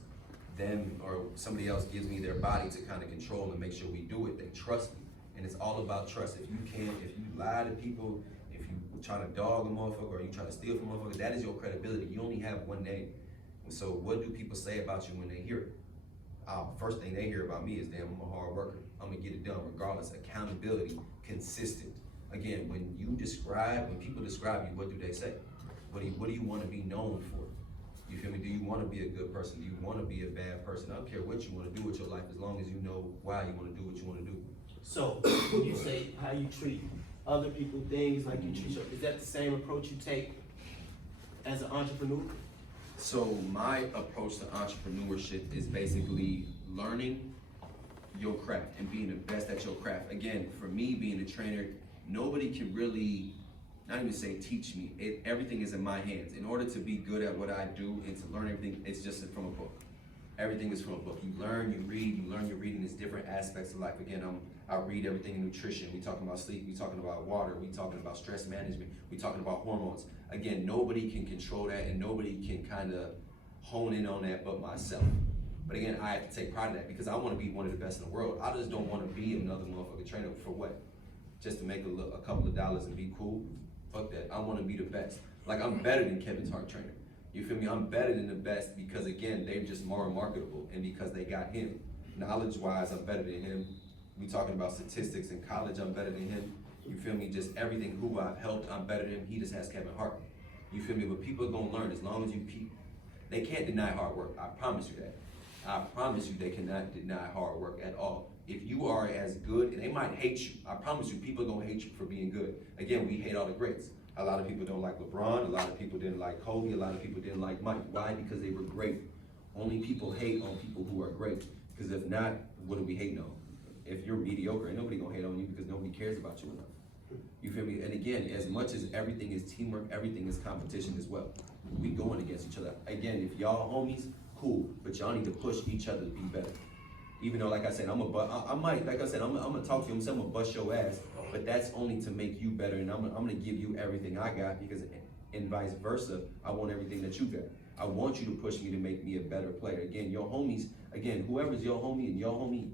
them or somebody else gives me their body to kind of control and make sure we do it, they trust me. And it's all about trust. If you lie to people, if you try to dog a motherfucker or you try to steal from a motherfucker, that is your credibility. You only have one name. And so what do people say about you when they hear it? First thing they hear about me is, damn, I'm a hard worker. I'm gonna get it done regardless. Accountability, consistent. Again, when people describe you, what do they say? What do you want to be known for? You feel me? Do you want to be a good person? Do you want to be a bad person? I don't care what you want to do with your life as long as you know why you want to do what you want to do. So you say how you treat other people, things like you treat yourself. Is that the same approach you take as an entrepreneur? So my approach to entrepreneurship is basically learning your craft and being the best at your craft. Again, for me being a trainer, nobody can really, not even say teach me. Everything is in my hands. In order to be good at what I do and to learn everything, it's just from a book. Everything is from a book. You learn, you read, you learn your reading. There's different aspects of life. Again, I read everything in nutrition. We talking about sleep. We talking about water. We talking about stress management. We talking about hormones. Again, nobody can control that and nobody can kind of hone in on that but myself. But again, I have to take pride in that because I want to be one of the best in the world. I just don't want to be another motherfucking trainer for what? Just to make a couple of dollars and be cool? Fuck that. I want to be the best. Like, I'm better than Kevin's Hart trainer. You feel me? I'm better than the best because, again, they're just more marketable and because they got him. Knowledge-wise, I'm better than him. We talking about statistics in college, I'm better than him. You feel me? Just everything who I've helped, I'm better than him. He just has Kevin Hart. You feel me? But people are gonna learn as long as you keep. They can't deny hard work. I promise you that. I promise you they cannot deny hard work at all. If you are as good, and they might hate you, I promise you people are gonna hate you for being good. Again, we hate all the greats. A lot of people don't like LeBron, a lot of people didn't like Kobe, a lot of people didn't like Mike. Why? Because they were great. Only people hate on people who are great. Because if not, what are we hating on? If you're mediocre, ain't nobody gonna hate on you because nobody cares about you enough. You feel me? And again, as much as everything is teamwork, everything is competition as well. We going against each other. Again, if y'all homies, cool, but y'all need to push each other to be better. Even though, like I said, I'm gonna talk to you, I'm gonna bust your ass, but that's only to make you better, and I'm gonna give you everything I got, because, and vice versa, I want everything that you got. I want you to push me to make me a better player. Again, your homies, whoever's your homie and your homie,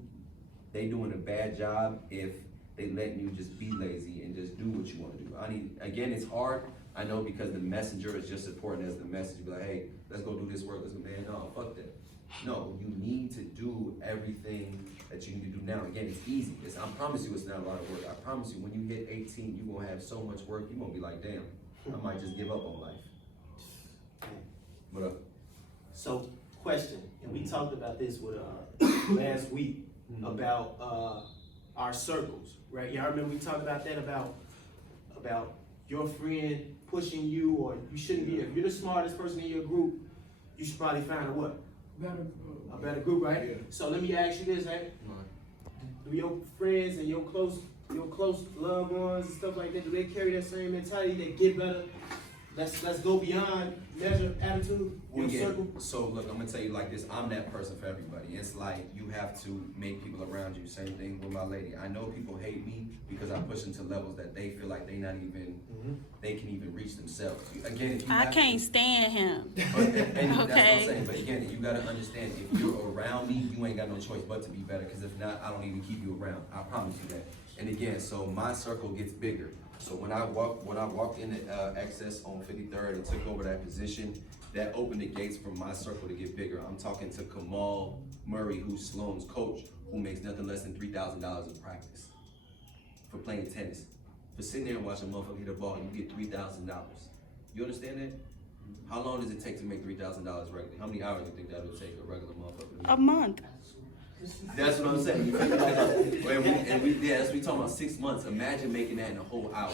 they doing a bad job if they letting you just be lazy and just do what you want to do. Again, it's hard, I know, because the messenger is just as important as the message. Be like, hey, let's go do this work, man, no, fuck that. No, you need to do everything that you need to do now. Again, it's easy. I promise you it's not a lot of work. I promise you when you hit 18, you're gonna have so much work, you're gonna be like, damn, I might just give up on life. What up? So, question, and we talked about this with last week about our circles, right? Y'all remember we talked about that, about your friend pushing you, or you shouldn't be. If you're the smartest person in your group, you should probably find a what? A better group, right? Yeah. So let me ask you this, hey? Do your friends and your close loved ones and stuff like that, do they carry that same mentality? They get better, let's go beyond measure attitude in Well, a yeah, circle. so look, I'm gonna tell you like this, I'm that person for everybody. It's like you have to make people around you. Same thing with my lady. I know people hate me because I push them to levels that they feel like they not even, they can even reach themselves. Again, if you I have can't to, stand him. and that's what I'm Okay. saying. But again, you gotta understand, if you're around me, you ain't got no choice but to be better. Cause if not, I don't even keep you around. I promise you that. And again, so my circle gets bigger. So when I walked into Access on 53rd and took over that position, that opened the gates for my circle to get bigger. I'm talking to Kamal Murray, who's Sloan's coach, who makes nothing less than $3,000 in practice for playing tennis. For sitting there and watching a motherfucker hit a ball, you get $3,000. You understand that? How long does it take to make $3,000 regularly? How many hours do you think that would take a regular motherfucker? A month. That's what I'm saying. You feel me? That's we talking about 6 months. Imagine making that in a whole hour.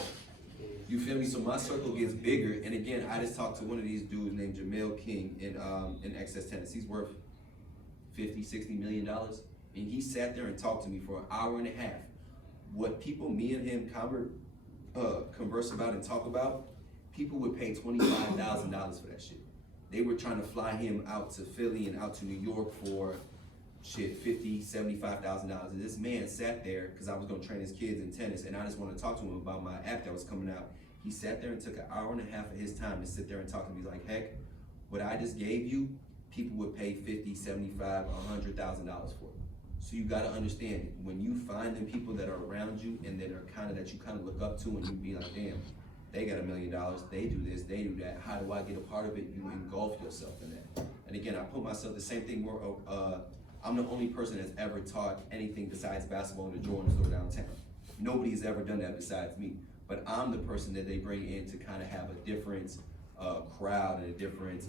You feel me? So my circle gets bigger. And again, I just talked to one of these dudes named Jamel King in Excess Tennis. He's worth $50-60 million. And he sat there and talked to me for an hour and a half. What people, me and him converse about and talk about, people would pay $25,000 for that shit. They were trying to fly him out to Philly and out to New York for $50,000-$75,000. And this man sat there, because I was gonna train his kids in tennis, and I just wanted to talk to him about my app that was coming out. He sat there and took an hour and a half of his time to sit there and talk to me. He's like, heck, what I just gave you, people would pay $50,000, $75,000, $100,000 for it. So you gotta understand, when you find them people that are around you and that are that you kind of look up to, and you be like, damn, they got $1 million, they do this, they do that, how do I get a part of it? You engulf yourself in that. And again, I put myself, the same thing where, I'm the only person that's ever taught anything besides basketball in the Jordan store downtown. Nobody's ever done that besides me. But I'm the person that they bring in to kind of have a different crowd and a different,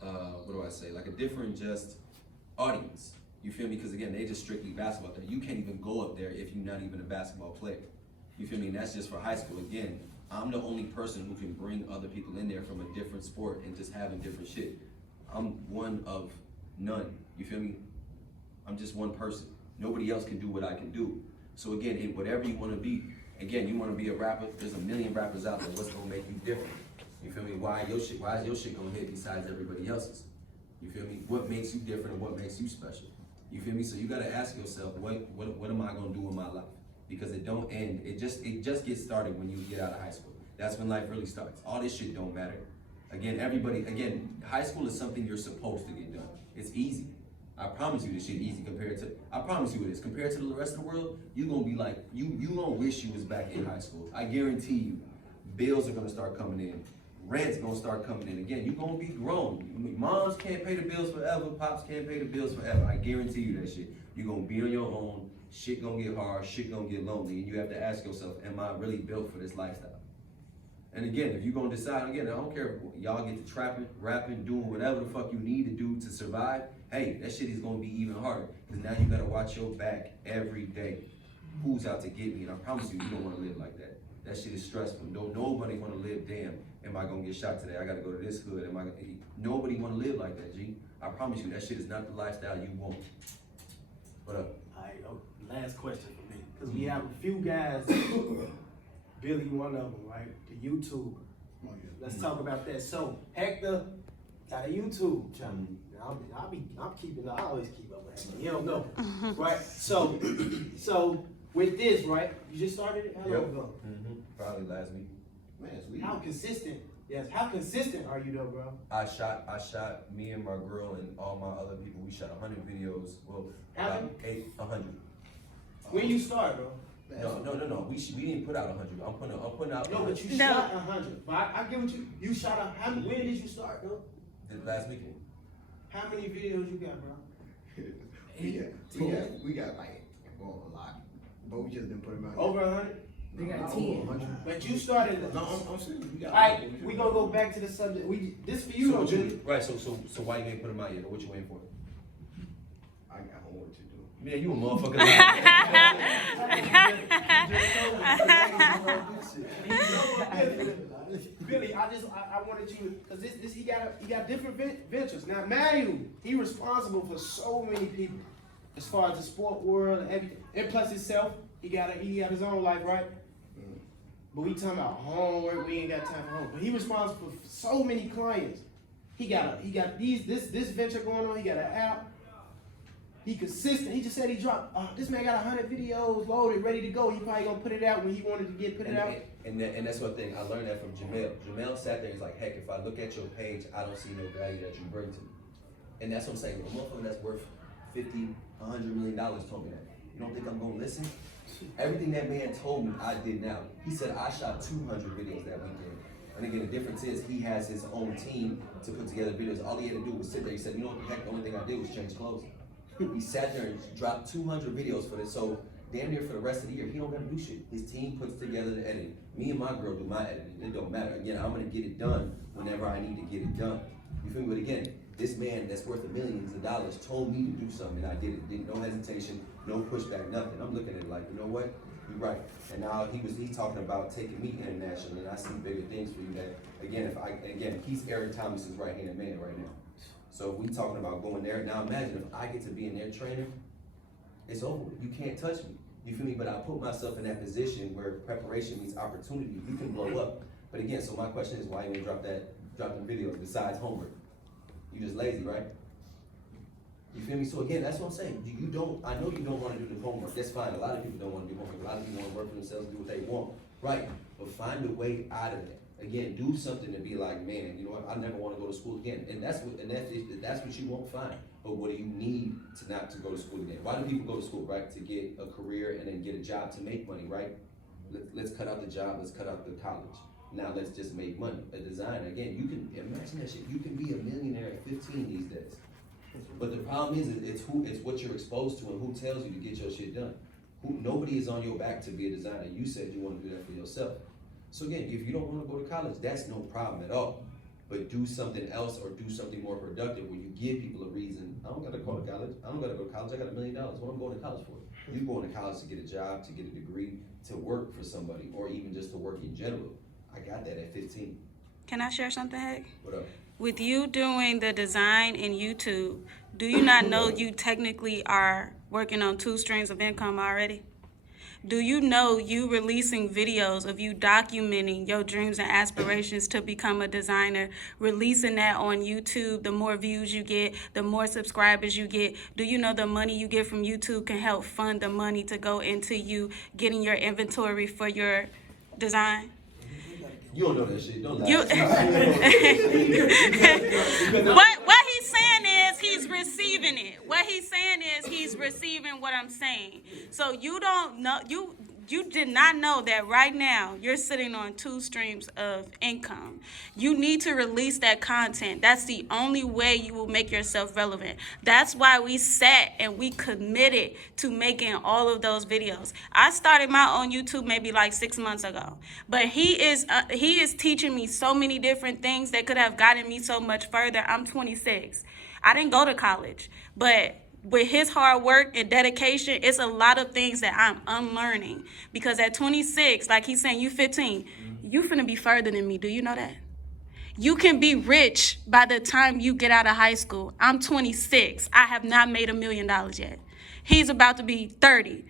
what do I say? Like a different just audience. You feel me? Because again, they just strictly basketball there. You can't even go up there if you're not even a basketball player. You feel me? And that's just for high school. Again, I'm the only person who can bring other people in there from a different sport and just having different shit. I'm one of none. You feel me? I'm just one person. Nobody else can do what I can do. So again, whatever you want to be, again, you want to be a rapper, there's a million rappers out there. What's going to make you different? You feel me? Why is your shit going to hit besides everybody else's? You feel me? What makes you different and what makes you special? You feel me? So you got to ask yourself, what am I going to do in my life? Because it don't end. It just gets started when you get out of high school. That's when life really starts. All this shit don't matter. Again, high school is something you're supposed to get done. It's easy. I promise you this shit easy I promise you it is. Compared to the rest of the world, you gonna be like, you gonna wish you was back in high school. I guarantee you, bills are gonna start coming in. Rent's gonna start coming in. Again, you gonna be grown. Moms can't pay the bills forever, pops can't pay the bills forever. I guarantee you that shit. You're gonna be on your own, shit gonna get hard, shit gonna get lonely, and you have to ask yourself, am I really built for this lifestyle? And again, if you're gonna decide, again, I don't care if y'all get to trapping, rapping, doing whatever the fuck you need to do to survive, hey, that shit is gonna be even harder. Because now you gotta watch your back every day. Who's out to get me? And I promise you, you don't wanna live like that. That shit is stressful. Nobody wanna live, damn, am I gonna get shot today? I gotta go to this hood. Nobody wanna live like that, G. I promise you, that shit is not the lifestyle you want. What up? Alright, last question for me. Because we have a few guys, Billy one of them, right? The YouTuber. Let's talk about that. So, Hector got a YouTube channel. I always keep up with him. You don't know, right? So with this, right? You just started it? How long ago? Probably last week. Man, it's How consistent? Yes. How consistent are you though, bro? I shot me and my girl and all my other people. We shot 100 videos. Well, How about many? 100. When you start, bro? No. We didn't put out 100. I'm putting out. No, but you No. shot 100. But I get what you shot. When did you start though? Last weekend. How many videos you got, bro? we got like, well, a lot. But we just didn't put them out. Over 100? They got Over 10. 100. But you started. No, I'm serious. We got. Alright, we gonna go back to the subject. This for you, though, Billy. Right. So why you ain't put them out yet? What you waiting for? I got homework to do. Man, you a motherfucker. Billy, I wanted you, cause he got different ventures. Now, Mayu, he responsible for so many people, as far as the sport world and everything. And plus himself, he got his own life, right? But we talking about homework, we ain't got time for homework. But he responsible for so many clients. He got this venture going on, he got an app. He consistent. He just said he dropped. This man got 100 videos loaded, ready to go. He probably gonna put it out when he wanted to put it out. And that's one thing I learned that from Jamel. Jamel sat there and was like, heck, if I look at your page, I don't see no value that you bring to me. And that's what I'm saying. A motherfucker that's worth $50, $100 million told me that. You don't think I'm gonna listen? Everything that man told me, I did now. He said I shot 200 videos that weekend. And again, the difference is he has his own team to put together videos. All he had to do was sit there. He said, you know what the heck, the only thing I did was change clothes. He sat there and dropped 200 videos for this. So damn near for the rest of the year, he don't gotta do shit. His team puts together the editing. Me and my girl do my editing. It don't matter. Again, I'm gonna get it done whenever I need to get it done. You feel me? But again, this man that's worth millions of dollars told me to do something and I did it. No hesitation, no pushback, nothing. I'm looking at it like, you know what? You're right. And now he's talking about taking me international, and I see bigger things for you. That again, he's Eric Thomas's right hand man right now. So if we talking about going there, now imagine if I get to be in their trainer, it's over. You can't touch me. You feel me? But I put myself in that position where preparation means opportunity. You can blow up. But again, so my question is, why you didn't drop them videos besides homework? You just lazy, right? You feel me? So again, that's what I'm saying. I know you don't want to do the homework. That's fine. A lot of people don't want to do homework. A lot of people want to work for themselves, do what they want. Right. But find a way out of that. Again, do something to be like, man, you know what? I never want to go to school again. And that's what you won't find. But what do you need to not to go to school again? Why do people go to school, right? To get a career and then get a job to make money, right? Let's cut out the job. Let's cut out the college. Now let's just make money. A designer, again, you can imagine that shit. You can be a millionaire at 15 these days. But the problem is, it's what you're exposed to and who tells you to get your shit done. Nobody is on your back to be a designer. You said you want to do that for yourself. So again, if you don't want to go to college, that's no problem at all. But do something else or do something more productive where you give people a reason. I don't got to go to college. I don't got to go to college. I got $1 million. What am I going to college for? You're going to college to get a job, to get a degree, to work for somebody, or even just to work in general. I got that at 15. Can I share something, Hank? What up? With you doing the design in YouTube, do you not know you technically are working on 2 streams of income already? Do you know you releasing videos of you documenting your dreams and aspirations to become a designer, releasing that on YouTube, the more views you get, the more subscribers you get? Do you know the money you get from YouTube can help fund the money to go into you getting your inventory for your design? You don't know that shit. Don't lie. What he's saying is he's receiving it. What he's saying is he's receiving what I'm saying. So you don't know, you did not know that right now you're sitting on 2 streams of income. You need to release that content. That's the only way you will make yourself relevant. That's why we sat and we committed to making all of those videos. I started my own YouTube maybe like 6 months ago, but he is teaching me so many different things that could have gotten me so much further. I'm 26. I didn't go to college, but with his hard work and dedication, it's a lot of things that I'm unlearning. Because at 26, like he's saying, you 15, you finna be further than me. Do you know that? You can be rich by the time you get out of high school. I'm 26. I have not made $1 million yet. He's about to be 30,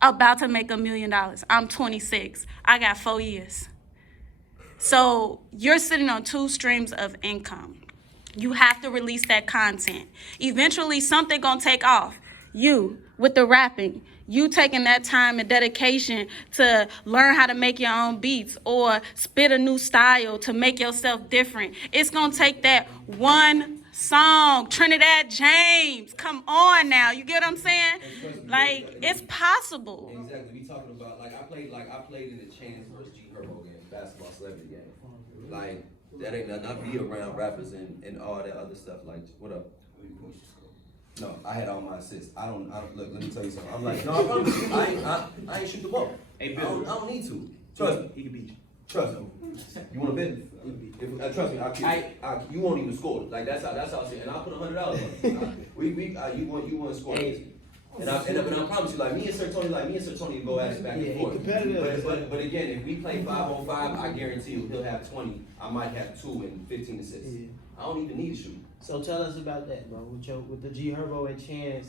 about to make $1 million. I'm 26. I got 4 years. So you're sitting on 2 streams of income. You have to release that content. Eventually, something gonna take off. You, with the rapping, you taking that time and dedication to learn how to make your own beats or spit a new style to make yourself different. It's gonna take that one song, Trinidad James. Come on now, you get what I'm saying? Like, it's possible. Exactly. We talking about I played in the Chance versus G Herbo game, basketball celebrity game. Like, that ain't nothing. I be around rappers and all that other stuff. Like, what up? No, I had all my assists. I don't look, let me tell you something. I'm like, no, I promise you, I ain't shoot the ball. Hey, Bill. I don't need to. Trust me. He can beat you. Trust me. You want to bet? Trust me. You won't even score. Like, that's how I say it. And I'll put $100 on it. You want to score. And I promise you, like me and Sir Tony go at it back and forth. But again, if we play 5-on-5, I guarantee you he'll have 20. I might have 2 and 15 assists. Yeah. I don't even need to shoot. So tell us about that, bro. With the G Herbo and Chance,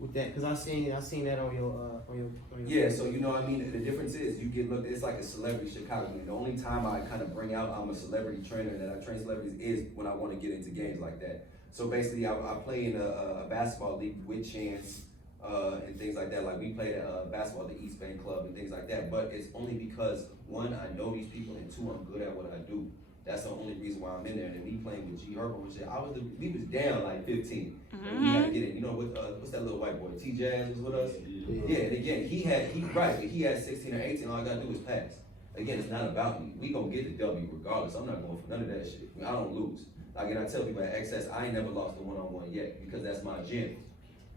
with that? Cause I seen that on your. Yeah, so you know what I mean? The difference is you get looked, it's like a celebrity Chicago. The only time I kind of bring out I'm a celebrity trainer and that I train celebrities is when I want to get into games like that. So basically I play in a basketball league with Chance and things like that. Like we played basketball at the East Bank Club and things like that. But it's only because one, I know these people, and two, I'm good at what I do. That's the only reason why I'm in there. And then me playing with G Herbo and shit, we was down like 15. And we had to get in. You know what's that little white boy? T-Jazz was with us. Yeah, and again, he had 16 or 18. All I gotta do is pass. Again, it's not about me. We gonna get the W regardless. I'm not going for none of that shit. I don't lose. Like, and I tell people at XS, I ain't never lost a one-on-one yet because that's my gym.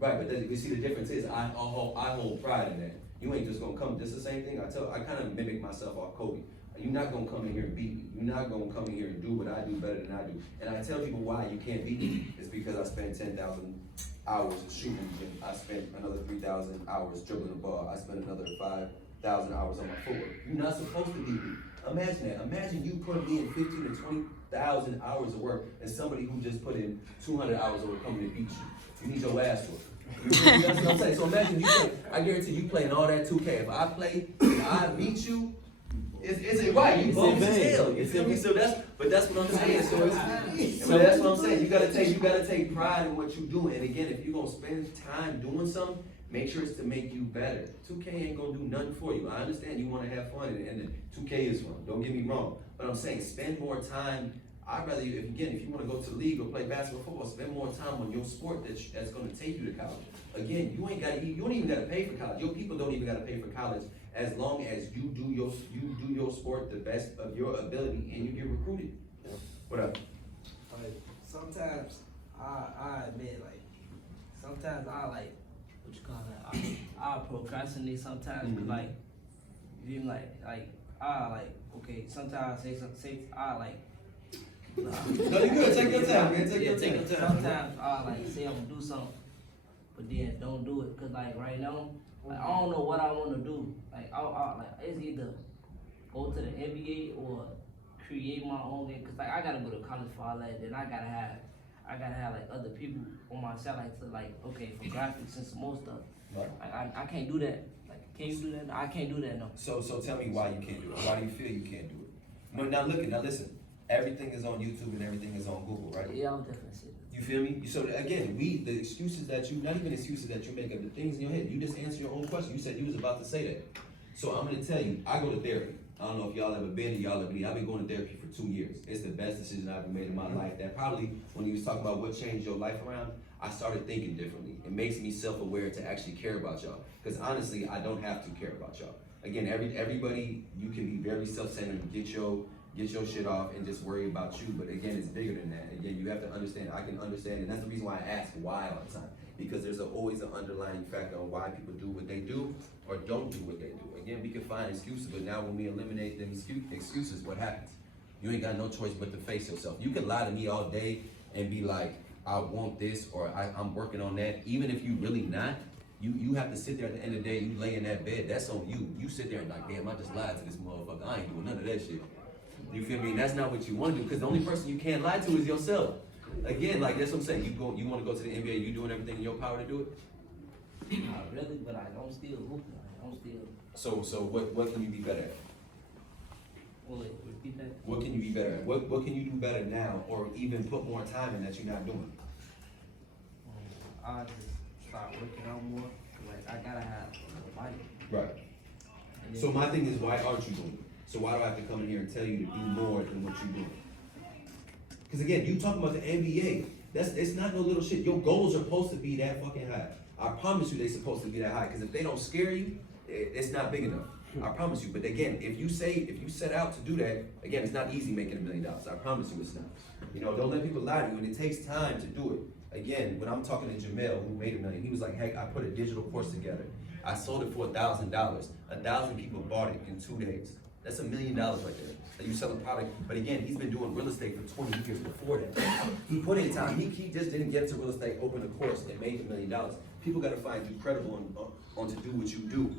Right, but then you see the difference is I hold pride in that. You ain't just gonna come. Just the same thing. I kind of mimic myself off Kobe. You're not gonna come in here and beat me. You're not gonna come in here and do what I do better than I do. And I tell people why you can't beat me. It's because I spent 10,000 hours shooting the gym. I spent another 3,000 hours dribbling the ball. I spent another 5,000 hours on my footwork. You're not supposed to beat me. Imagine that. Imagine you putting in 15 to 20,000 hours of work and somebody who just put in 200 hours of work coming to beat you. You need your ass whooped. That's what I'm saying. So imagine you play, I guarantee you playing all that 2K. If I play and I beat you, is it right? You bogus as hell. You feel me? So that's what I'm saying. So that's what I'm saying. You gotta take pride in what you do. And again, if you're gonna spend time doing something, make sure it's to make you better. 2K ain't gonna do nothing for you. I understand you wanna have fun and 2K is fun. Don't get me wrong. But I'm saying spend more time. I'd rather you, if you wanna go to the league or play basketball, football, spend more time on your sport that's gonna take you to college. Again, you don't even gotta pay for college. Your people don't even gotta pay for college as long as you do your sport the best of your ability and you get recruited. What up? Like, sometimes I admit, like, sometimes I like, what you call that? I procrastinate sometimes, but like, you like, okay, sometimes I like, No, you good. Take your time, man. Take your time. Sometimes I like say I'm gonna do something, but then don't do it. Cause like right now, like, I don't know what I want to do. Like like it's either go to the NBA or create my own game. Cause like I gotta go to college for all that. Then I gotta have like other people on my side, like to like okay for graphics and some more stuff. Right. Like I can't do that. Like can you do that? No, I can't do that. No. So tell me why you can't do it. Why do you feel you can't do it? No, now listen. Everything is on YouTube and everything is on Google, right? Yeah, I'll definitely say that. You feel me? So again, the excuses that you, not even excuses that you make up, the things in your head, you just answer your own question. You said you was about to say that. So I'm gonna tell you, I go to therapy. I don't know if y'all ever been or y'all ever been. I've been going to therapy for 2 years. It's the best decision I've ever made in my life. That probably, when you was talking about what changed your life around, I started thinking differently. It makes me self-aware to actually care about y'all. Because honestly, I don't have to care about y'all. Again, everybody, you can be very self-centered and get your shit off and just worry about you. But again, it's bigger than that. Again, you have to understand. I can understand, and that's the reason why I ask why all the time. Because there's always an underlying factor on why people do what they do or don't do what they do. Again, we can find excuses, but now when we eliminate them excuses, what happens? You ain't got no choice but to face yourself. You can lie to me all day and be like, I want this or I'm working on that. Even if you really not, you have to sit there at the end of the day, you lay in that bed, that's on you. You sit there and like, damn, I just lied to this motherfucker. I ain't doing none of that shit. You feel me? That's not what you want to do, because the only person you can't lie to is yourself. Again, like that's what I'm saying. You want to go to the NBA, you doing everything in your power to do it? Not really, but I'm still hooping. I'm still. So what can you be better at? Well, repeat that. What can you be better at? What can you do better now, or even put more time in that you're not doing? I just start working out more. Like I gotta have a body. Right. So my thing is, why aren't you doing it? So why do I have to come in here and tell you to do more than what you're doing? Because again, you talking about the NBA, it's not no little shit. Your goals are supposed to be that fucking high. I promise you they're supposed to be that high, because if they don't scare you, it's not big enough. I promise you. But again, if you set out to do that, again, it's not easy making $1 million. I promise you it's not. You know, don't let people lie to you, and it takes time to do it. Again, when I'm talking to Jamel, who made $1 million, he was like, hey, I put a digital course together. I sold it for $1,000. 1,000 people bought it in 2 days. That's $1 million right there. That you sell a product. But again, he's been doing real estate for 20 years before that. He put in time. He just didn't get into real estate, open a course, and made $1 million. People got to find you credible on to do what you do.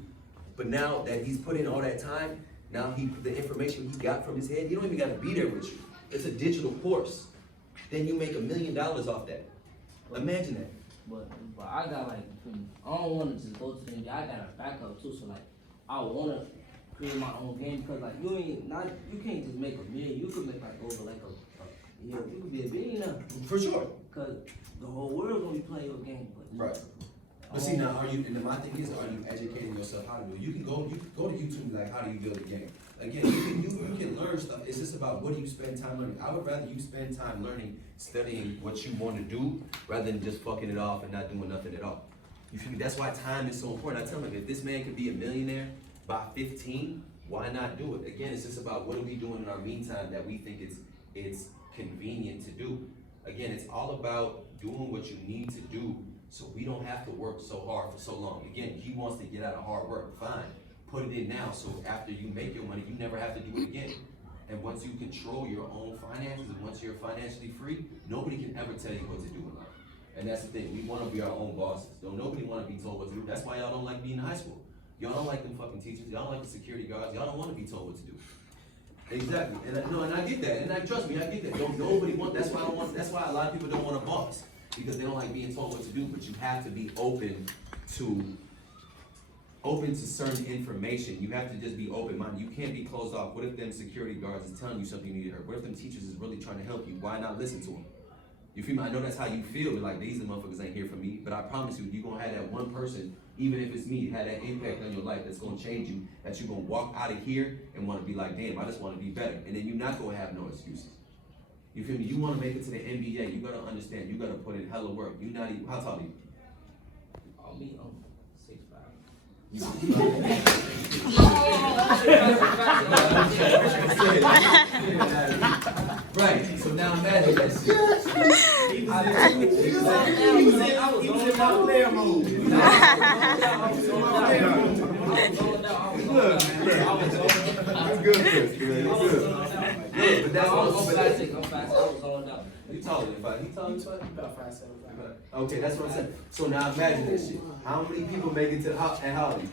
But now that he's put in all that time, now the information he got from his head, he don't even got to be there with you. It's a digital course. Then you make $1 million off that. Imagine that. But I got like, I don't want to just go to the NBA. I got a backup too. So like, I want to create my own game because like you can't just make $1 million. You could make like over like you could be a billionaire. For sure. Cause the whole world gonna be playing your game. But Right. But see now, and my thing is, are you educating yourself how to do it? You can go to YouTube, like, how do you build a game? Again, you can learn stuff. It's just about what do you spend time learning. I would rather you spend time learning, studying what you want to do, rather than just fucking it off and not doing nothing at all. You feel me? That's why time is so important. I tell him, if this man could be a millionaire by 15, why not do it? Again, it's just about what are we doing in our meantime that we think it's convenient to do. Again, it's all about doing what you need to do so we don't have to work so hard for so long. Again, he wants to get out of hard work, fine. Put it in now so after you make your money, you never have to do it again. And once you control your own finances and once you're financially free, nobody can ever tell you what to do in life. And that's the thing, we want to be our own bosses. Nobody want to be told what to do. That's why y'all don't like being in high school. Y'all don't like them fucking teachers. Y'all don't like the security guards. Y'all don't want to be told what to do. Exactly, and I get that, and trust me, I get that. Nobody want. That's why a lot of people don't want a boss, because they don't like being told what to do. But you have to be open to certain information. You have to just be open-minded. You can't be closed off. What if them security guards is telling you something you need to hear? What if them teachers is really trying to help you? Why not listen to them? You feel me? I know that's how you feel, but like, these motherfuckers ain't here for me. But I promise you, you're gonna have that one person, even if it's me, had that impact on your life that's gonna change you, that you're gonna walk out of here and wanna be like, damn, I just wanna be better. And then you're not gonna have no excuses. You feel me? You wanna make it to the NBA, you gotta understand, you gotta put in hella work. You not even, how tall are you? I'll be 6'5". Right, so now imagine that shit. He was in my player mode. That's good, Chris. Good. Yeah, but that's you taller than 5. He taller than 5? About 5'7". Okay, that's what I'm saying. So now imagine that shit. How many people make it to and how old are you?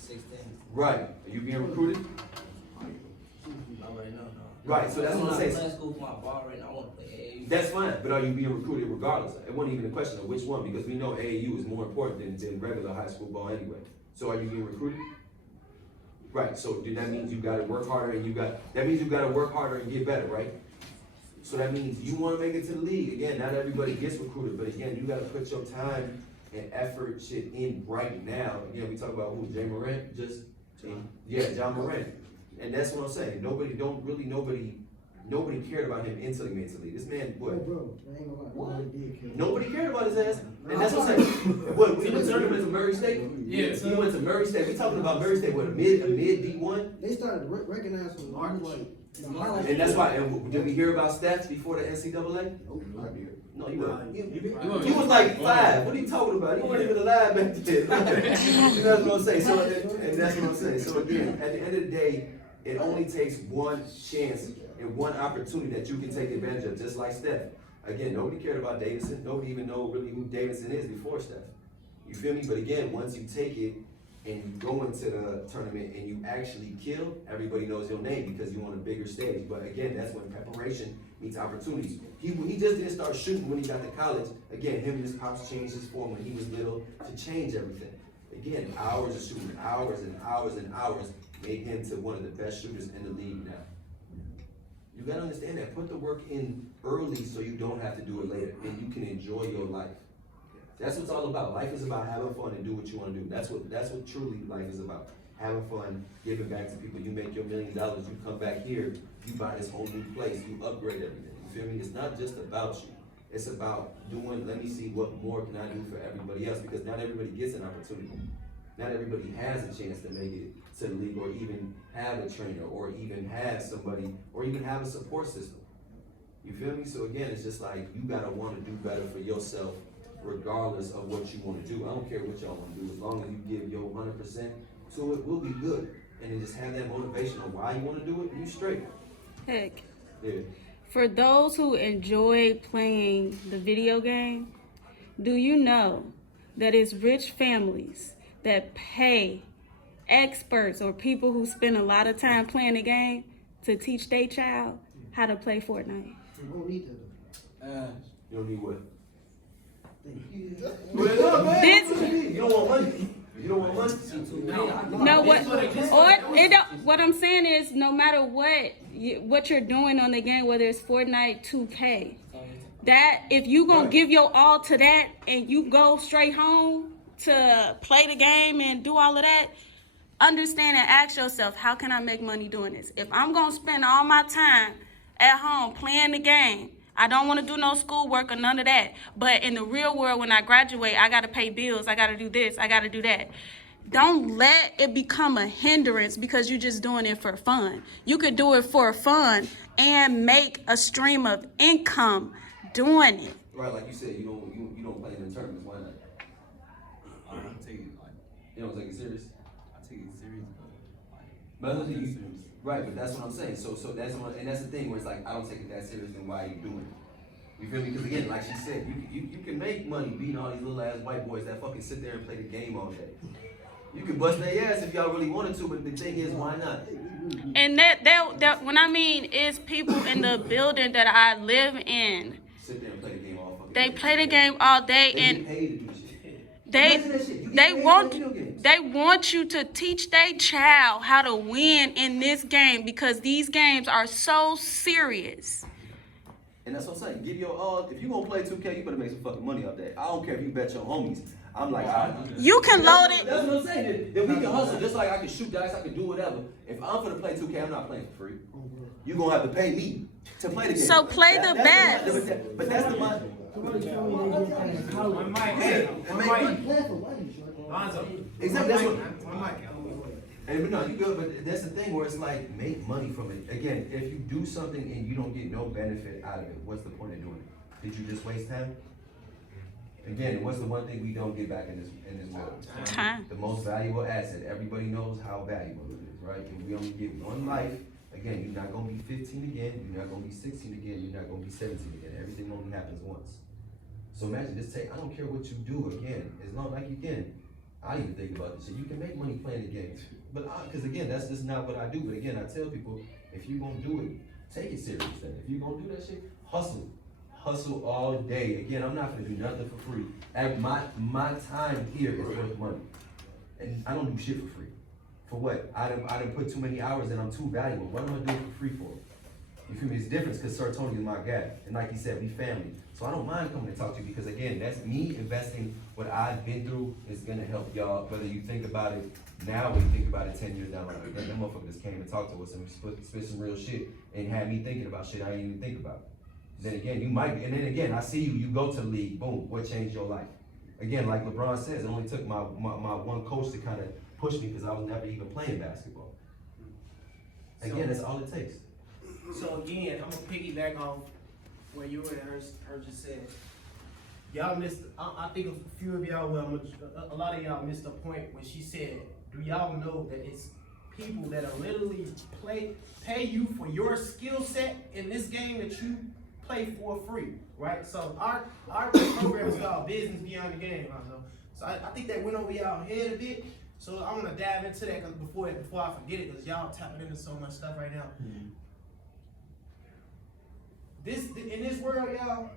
16. Right. Are you being recruited? Already know. Right, so that's what I'm saying. I'm playing school for my ball right now. I want to play AAU. That's fine, but are you being recruited regardless? It wasn't even a question of which one, because we know AAU is more important than regular high school ball anyway. So are you being recruited? Right, so that means you gotta work harder and you gotta work harder and get better, right? So that means you wanna make it to the league. Again, not everybody gets recruited, but again, you gotta put your time and effort shit in right now. Again, we talk about who, Jay Morant, John Morant. And that's what I'm saying. Nobody cared about him until he made the league. This man, Bro, I ain't gonna lie. What? Nobody did care. Nobody cared about his ass. And that's what I'm saying. What, we returned him to Murray State? Yeah. He went to Murray State. We talking about Murray State, what, a mid D1? They started recognizing him like the highlight. And that's why, and did we hear about stats before the NCAA? Nope, I did. No, you weren't. You was like 5. What are you talking about? You weren't even alive back then. That's what I'm saying. So, and that's what I'm saying. So again, at the end of the day, it only takes one chance and one opportunity that you can take advantage of, just like Steph. Again, nobody cared about Davidson. Nobody even know really who Davidson is before Steph. You feel me? But again, once you take it and you go into the tournament and you actually kill, everybody knows your name because you're on a bigger stage. But again, that's when preparation meets opportunities. He just didn't start shooting when he got to college. Again, him and his pops changed his form when he was little to change everything. Again, hours of shooting, hours and hours and hours made him to one of the best shooters in the league now. You gotta understand that. Put the work in early so you don't have to do it later and you can enjoy your life. That's what it's all about. Life is about having fun and do what you want to do. That's what truly life is about. Having fun, giving back to people. You make your $1 million, you come back here, you buy this whole new place, you upgrade everything. You feel me? It's not just about you. It's about doing, let me see what more can I do for everybody else, because not everybody gets an opportunity. Not everybody has a chance to make it to the league or even have a trainer or even have somebody or even have a support system. You feel me? So again, it's just like you gotta want to do better for yourself regardless of what you want to do. I don't care what y'all want to do. As long as you give your 100% to it, will be good. And then just have that motivation on why you want to do it, and you straight. Heck, Yeah. for those who enjoy playing the video game, do you know that it's rich families that pay experts or people who spend a lot of time playing the game to teach their child how to play Fortnite? You don't need to. You don't need what? Well, no, man, This- what you mean? You don't want money? You don't want money? No, what I'm saying is, no matter what you're doing on the game, whether it's Fortnite, 2K, that if you gonna give your all to that and you go straight home to play the game and do all of that, understand and ask yourself, how can I make money doing this? If I'm gonna spend all my time at home playing the game, I don't want to do no schoolwork or none of that. But in the real world, when I graduate, I got to pay bills. I got to do this. I got to do that. Don't let it become a hindrance because you're just doing it for fun. You could do it for fun and make a stream of income doing it. Right, like you said, you don't play in the tournaments. Why not? I don't take it like, You don't take it serious. I take it serious, But but that's like, what you, right, but that's what I'm saying. So that's the thing where it's like I don't take it that serious. Then why are you doing it? You feel me? Because again, like she said, you can make money beating all these little ass white boys that fucking sit there and play the game all day. You can bust their ass if y'all really wanted to, but the thing is, why not? And that when I mean is people in the building that I live in, Sit there and play the game all fucking they day. play the game all day They and get paid to do shit. Imagine that shit. You get they paid to play video games. want you to teach their child how to win in this game because these games are so serious. And that's what I'm saying. Give your all. If you gonna play 2K, you better make some fucking money off that. I don't care if you bet your homies. I'm like, all right. You can load it. That's what I'm saying. Then we can hustle. Just like I can shoot dice, I can do whatever. If I'm gonna play 2K, I'm not playing for free. You gonna have to pay me to play the game. So play the That's best. but that's the money. Somebody told me they get paid in college. One mic, Hey, one make mic. Play for money, shorty. Lonzo. Exactly. That's what. One mic. Hey, but no, you good. But that's the thing where it's like make money from it. Again, if you do something and you don't get no benefit out of it, what's the point of doing it? Did you just waste time? Again, what's the one thing we don't get back in this world? Time. The most valuable asset. Everybody knows how valuable it is, right? And we only get one life. Again, you're not gonna be 15 again. You're not gonna be 16 again. You're not gonna be 17 again. Everything only happens once. So imagine this take. I don't care what you do again, as long like again. I even think about this shit. You can make money playing the game, but because again, that's just not what I do. But again, I tell people if you gonna do it, take it serious. Then if you gonna do that shit, hustle all day. Again, I'm not gonna do nothing for free. And my time here is worth money, and I don't do shit for free. For what? I done put too many hours and I'm too valuable. What am I doing for free for? You feel me? It's different because Sir Tony is my guy. And like he said, we family. So I don't mind coming to talk to you because again, that's me investing what I've been through is gonna help y'all, whether you think about it now or you think about it 10 years down the line. That motherfucker just came and talked to us and spit some real shit and had me thinking about shit I didn't even think about. Then again, you might be, and then again, I see you go to the league, boom, what changed your life? Again, like LeBron says, it only took my one coach to kind of push me because I was never even playing basketball. Again, that's all it takes. So again, I'm gonna piggyback off where you and her just said. Y'all missed. I think a few of y'all, well, a lot of y'all missed the point when she said, "Do y'all know that it's people that are literally pay you for your skill set in this game that you play for free, right?" So our program is called Business Beyond the Game, Lonzo. So I think that went over y'all head a bit. So I want to dive into that because before I forget it, because y'all tapping into so much stuff right now. In this world, y'all,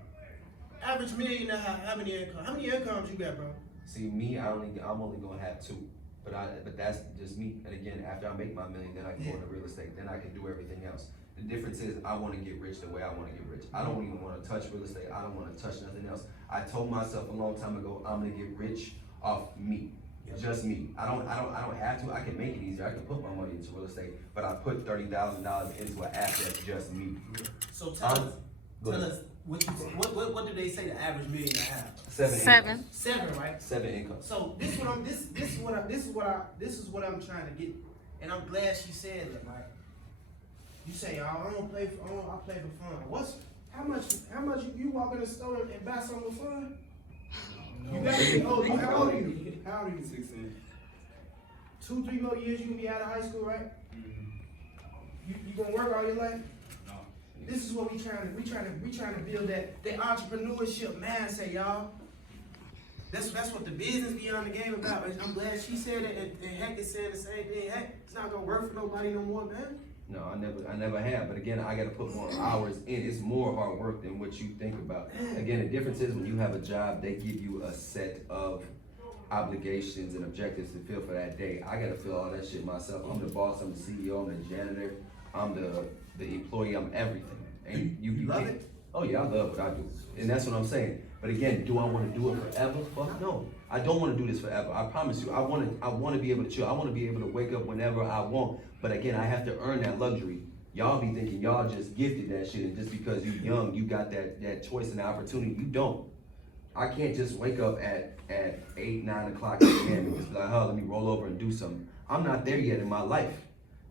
average millionaire how many income? How many incomes you got, bro? See, me, I'm only gonna have two, but that's just me. And again, after I make my million, then I can go into real estate. Then I can do everything else. The difference is I want to get rich the way I want to get rich. I don't even want to touch real estate. I don't want to touch nothing else. I told myself a long time ago, I'm gonna get rich off me. Just me. I don't have to. I can make it easier. I can put my money into real estate, but I put $30,000 into an asset just me. So tell us what do they say the average millionaire have? 7. 7, right? 7 income. So this is what I'm trying to get, and I'm glad she said that, right? You say, I play for fun. How much you walk in the store and buy something for fun? You got how old are you? How old are you? 16. 2-3 more years you gonna be out of high school, right? You gonna work all your life? No. This is what we trying to build that entrepreneurship mindset, y'all. That's what the Business Beyond the Game about. I'm glad she said it, and Heck is saying the same thing. Heck, it's not gonna work for nobody no more, man. No, I never have. But again, I gotta put more hours in. It's more hard work than what you think about. Again, the difference is when you have a job, they give you a set of obligations and objectives to fill for that day. I gotta fill all that shit myself. I'm the boss, I'm the CEO, I'm the janitor, I'm the employee, I'm everything. And you love can't- it? Oh yeah, I love what I do. And that's what I'm saying. But again, do I wanna do it forever? Fuck no. I don't wanna do this forever. I promise you, I wanna be able to chill. I wanna be able to wake up whenever I want. But again, I have to earn that luxury. Y'all be thinking y'all just gifted that shit, and just because you young, you got that choice and the opportunity. You don't. I can't just wake up at 8, 9 o'clock a.m. and just be like, oh, let me roll over and do something. I'm not there yet in my life.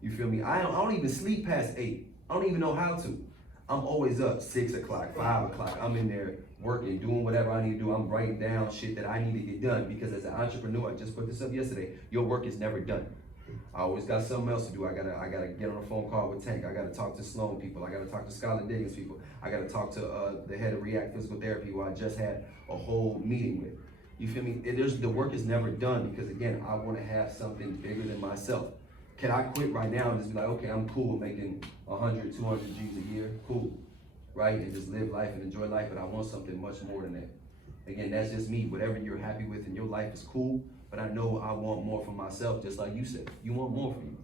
You feel me? I don't even sleep past 8. I don't even know how to. I'm always up 6 o'clock, 5 o'clock. I'm in there working, doing whatever I need to do. I'm writing down shit that I need to get done, because as an entrepreneur, I just put this up yesterday, your work is never done. I always got something else to do. I gotta get on a phone call with Tank. I gotta talk to Sloan people. I gotta talk to Skylar Diggins people. I gotta talk to the head of React Physical Therapy, who I just had a whole meeting with. You feel me? The work is never done, because again, I wanna have something bigger than myself. Can I quit right now and just be like, okay, I'm cool with making 100, 200 G's a year? Cool, right? And just live life and enjoy life, but I want something much more than that. Again, that's just me. Whatever you're happy with in your life is cool, but I know I want more for myself, just like you said. You want more for you.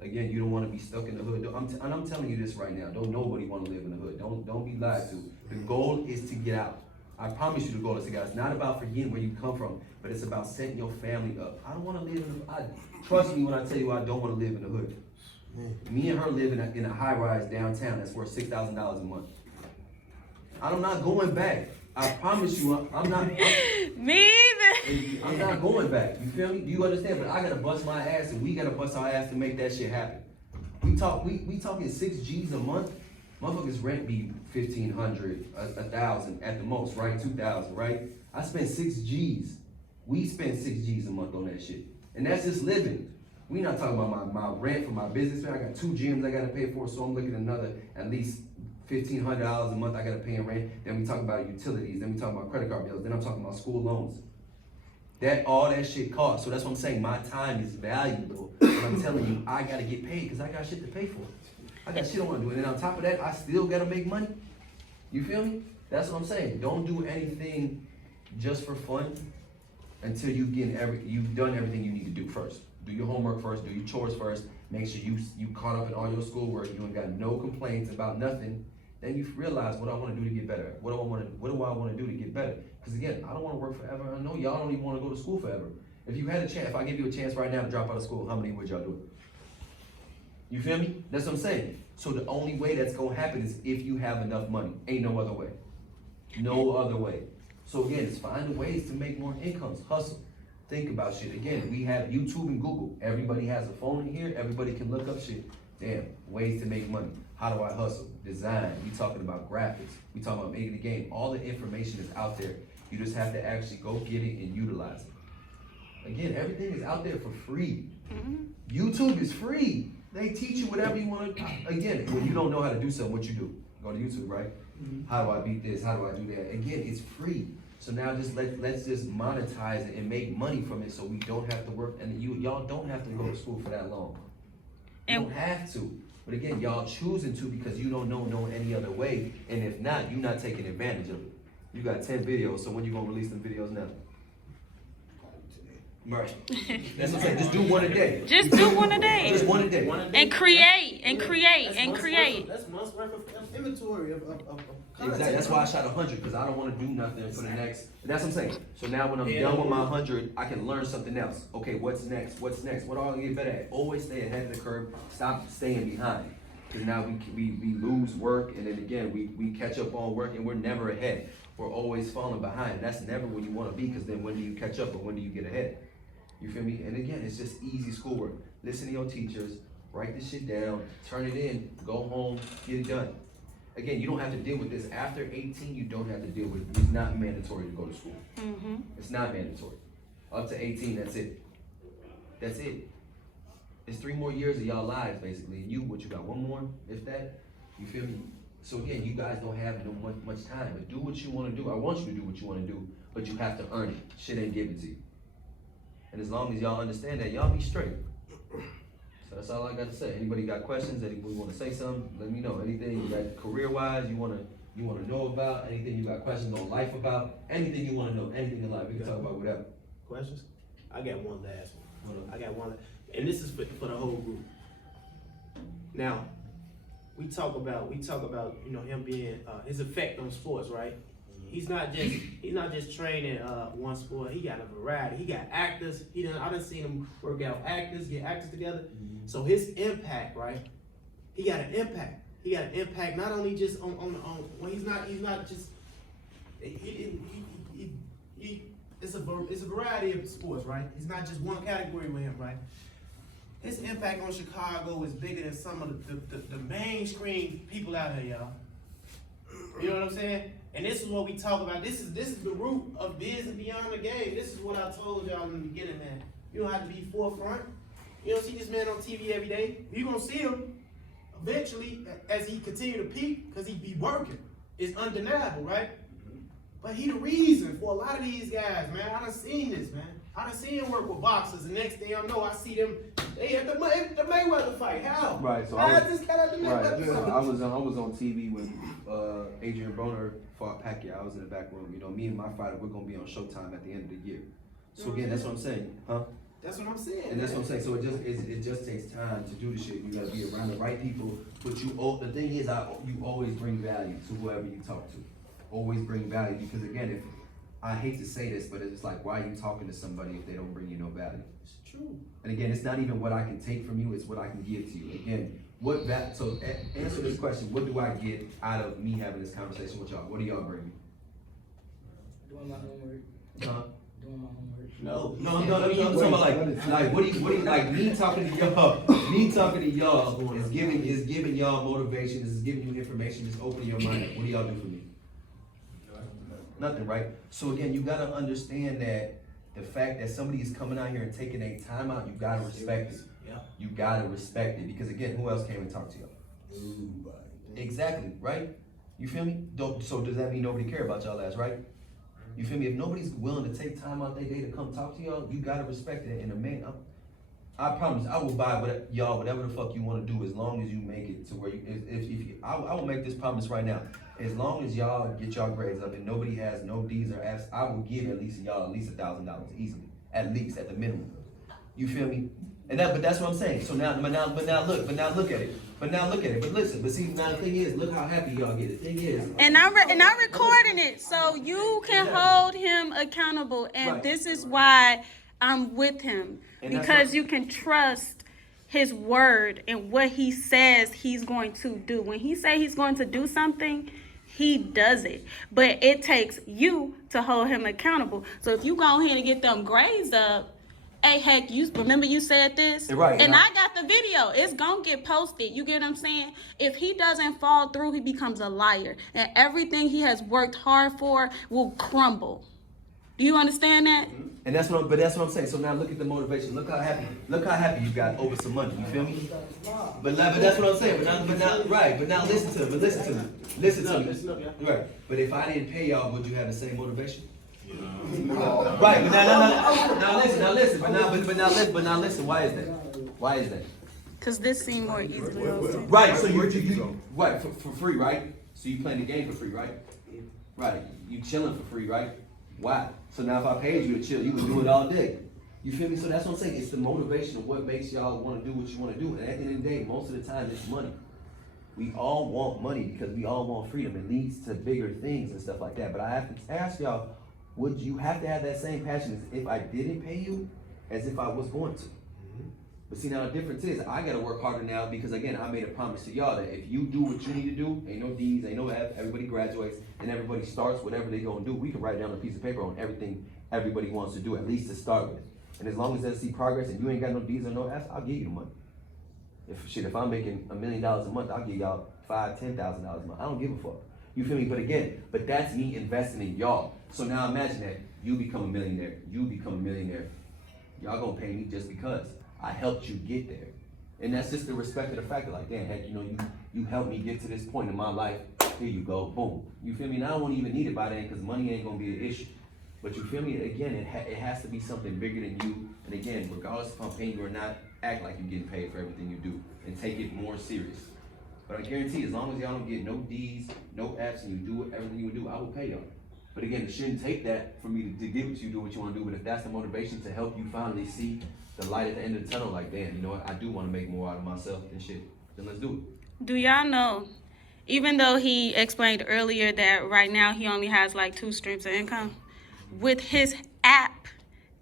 Again, you don't want to be stuck in the hood. And I'm telling you this right now. Don't nobody want to live in the hood. Don't be lied to. The goal is to get out. I promise you the goal is to get out. It's not about forgetting where you come from, but it's about setting your family up. I don't want to live in the hood. Trust me when I tell you I don't want to live in the hood. Me and her live in a high-rise downtown that's worth $6,000 a month. I'm not going back. I promise you, I'm not. Me either. I'm not going back. You feel me? Do you understand? But I gotta bust my ass, and we gotta bust our ass to make that shit happen. We talking 6 G's a month. Motherfuckers rent be 1,500, 1,000 at the most, right? 2,000, right? I spend 6 G's. We spend 6 G's a month on that shit, and that's just living. We not talking about my rent for my business. I got 2 gyms I gotta pay for, so I'm looking at another at least $1,500 a month I gotta pay in rent. Then we talk about utilities. Then we talk about credit card bills. Then I'm talking about school loans. All that shit costs. So that's what I'm saying. My time is valuable. But I'm telling you, I gotta get paid because I got shit to pay for. I got shit I wanna do. And then on top of that, I still gotta make money. You feel me? That's what I'm saying. Don't do anything just for fun until you've done everything you need to do first. Do your homework first. Do your chores first. Make sure you caught up in all your schoolwork. You ain't got no complaints about nothing. Then you realize what I want to do to get better. What do I want to do to get better? Because again, I don't want to work forever. I know y'all don't even want to go to school forever. If you had a chance, if I give you a chance right now to drop out of school, how many would y'all do it? You feel me? That's what I'm saying. So the only way that's gonna happen is if you have enough money. Ain't no other way. No other way. So again, it's finding ways to make more incomes. Hustle. Think about shit. Again, we have YouTube and Google. Everybody has a phone in here. Everybody can look up shit. Damn, ways to make money. How do I hustle? Design. We talking about graphics. We talking about making the game. All the information is out there. You just have to actually go get it and utilize it. Again, everything is out there for free. YouTube is free. They teach you whatever you want to. Again, when you don't know how to do something, what you do? Go to YouTube, right? How do I beat this? How do I do that? Again, it's free. So now just let's just monetize it and make money from it, so we don't have to work, and y'all don't have to go to school for that long. You don't have to. But again, y'all choosing to because you don't know any other way, and if not, you're not taking advantage of it. You got 10 videos, so when you gonna release them videos now? Right. That's what I'm saying. Just do one a day. Just do one a day. Just one a day. And create, and create, and create. That's months worth of inventory of content. Exactly. That's why I shot 100, because I don't want to do nothing for the next. That's what I'm saying. So now when I'm done with my 100, I can learn something else. Okay, what's next? What's next? What do I get better at? Always stay ahead of the curve. Stop staying behind. Because now we lose work, and then again we catch up on work, and we're never ahead. We're always falling behind. That's never where you want to be, because then when do you catch up, or when do you get ahead? You feel me? And again, it's just easy schoolwork. Listen to your teachers, write this shit down, turn it in, go home, get it done. Again, you don't have to deal with this. After 18, you don't have to deal with it. It's not mandatory to go to school. It's not mandatory. Up to 18, that's it. That's it. It's 3 more years of y'all lives, basically. And you got 1 more, if that? You feel me? So again, you guys don't have much time, but do what you want to do. I want you to do what you want to do, but you have to earn it. Shit ain't given to you. And as long as y'all understand that, y'all be straight. So That's all I got to say. Anybody got questions? Anybody want to say something? Let me know. Anything you got career-wise you wanna know about? Anything you got questions on life about? Anything you wanna know? Anything in life? We can talk about whatever. Questions? I got one last one. I got one, and this is for the whole group. Now, we talk about him being his effect on sports, right? He's not just training one sport. He got a variety. He got actors. I done seen him work out actors, get actors together. So his impact, right? He got an impact. He got an impact not only just on when he's not just it's a variety of sports, right? It's not just one category with him, right? His impact on Chicago is bigger than some of the mainstream people out here, y'all. You know what I'm saying? And this is what we talk about. This is the root of biz and beyond the game. This is what I told y'all in the beginning, man. You don't have to be forefront. You don't see this man on TV every day. You're gonna see him eventually as he continue to peak, because he be working. It's undeniable, right? But he the reason for a lot of these guys, man. I done seen this, man. I done seen him work with boxers, and next thing I know, I see them. They at the Mayweather fight. How? Right. So How is this cat at the Mayweather fight? I was on TV when Adrian Broner fought Pacquiao. I was in the back room. You know, me and my fighter, we're gonna be on Showtime at the end of the year. So again, that's what I'm saying, huh? That's what I'm saying. And that's what I'm saying. So it just takes time to do the shit. You gotta be around the right people. But the thing is, you always bring value to whoever you talk to. Always bring value, because again, if I hate to say this, but it's just like, why are you talking to somebody if they don't bring you no value? It's true. And again, it's not even what I can take from you; it's what I can give to you. Again, so answer this question: what do I get out of me having this conversation with y'all? What do y'all bring me? Doing my homework. Huh? Doing my homework. No. I'm talking about like what do you like me talking to y'all is giving y'all motivation, is giving you information, is opening your mind up. What do y'all do for me? Nothing, right? So again, you gotta understand that the fact that somebody is coming out here and taking a time out, you gotta respect it. Yeah. You gotta respect it, because again, who else came and talked to y'all? Exactly, right? You feel me? So does that mean nobody care about y'all ass, right? You feel me? If nobody's willing to take time out their day to come talk to y'all, you gotta respect it. And the man, I promise, I will buy whatever the fuck you want to do, as long as you make it to where I will make this promise right now. As long as y'all get y'all grades up and nobody has no D's or F's, I will give at least $1,000 easily, at least at the minimum. You feel me? But that's what I'm saying. So now look at it. But listen. But see, now the thing is, look how happy y'all get. The thing is, And I'm recording it, so you can hold him accountable. And Right. this is why I'm with him, And that's because what- you can trust his word and what he says he's going to do. When he say he's going to do something, he does it. But it takes you to hold him accountable. So if you go ahead and get them grades up, hey, heck, you remember you said this? Right. And I got the video. It's gonna get posted. You get what I'm saying? If he doesn't fall through, he becomes a liar. And everything he has worked hard for will crumble. Do you understand that? and that's what I'm saying. So now look at the motivation. Look how happy you got over some money. You feel me? But that's what I'm saying. But now listen to me. Listen to me. Listen up, yeah. Right. But if I didn't pay y'all, would you have the same motivation? Right. But now listen. But now listen. Why is that? Because this seemed more easily open. Right. So you right for free, right? So you playing the game for free, right? Right. You chilling for free, right? Why? So now if I paid you to chill, you would do it all day. You feel me? So that's what I'm saying. It's the motivation of what makes y'all want to do what you want to do. And at the end of the day, most of the time, it's money. We all want money because we all want freedom. It leads to bigger things and stuff like that. But I have to ask y'all, would you have to have that same passion as if I didn't pay you, as if I was going to? But see, now the difference is I gotta work harder now, because again, I made a promise to y'all that if you do what you need to do, ain't no D's, ain't no F, everybody graduates and everybody starts whatever they gonna do. We can write down a piece of paper on everything everybody wants to do, at least to start with. And as long as they see progress and you ain't got no D's or no F's, I'll give you the money. If I'm making $1 million a month, I'll give y'all $5,000, $10,000 a month. I don't give a fuck. You feel me? But that's me investing in y'all. So now imagine that you become a millionaire. Y'all gonna pay me just because I helped you get there. And that's just the respect of the fact that, like, damn, heck, you helped me get to this point in my life. Here you go, boom. You feel me? Now I won't even need it by then, because money ain't gonna be an issue. But you feel me? Again, it has to be something bigger than you. And again, regardless if I'm paying you or not, act like you're getting paid for everything you do and take it more serious. But I guarantee, as long as y'all don't get no D's, no F's, and you do everything you do, I will pay y'all. But again, it shouldn't take that for me to get what you do, what you want to do. But if that's the motivation to help you finally see the light at the end of the tunnel, like, damn, you know what? I do want to make more out of myself and shit. Then let's do it. Do y'all know, even though he explained earlier that right now he only has like 2 streams of income, with his app,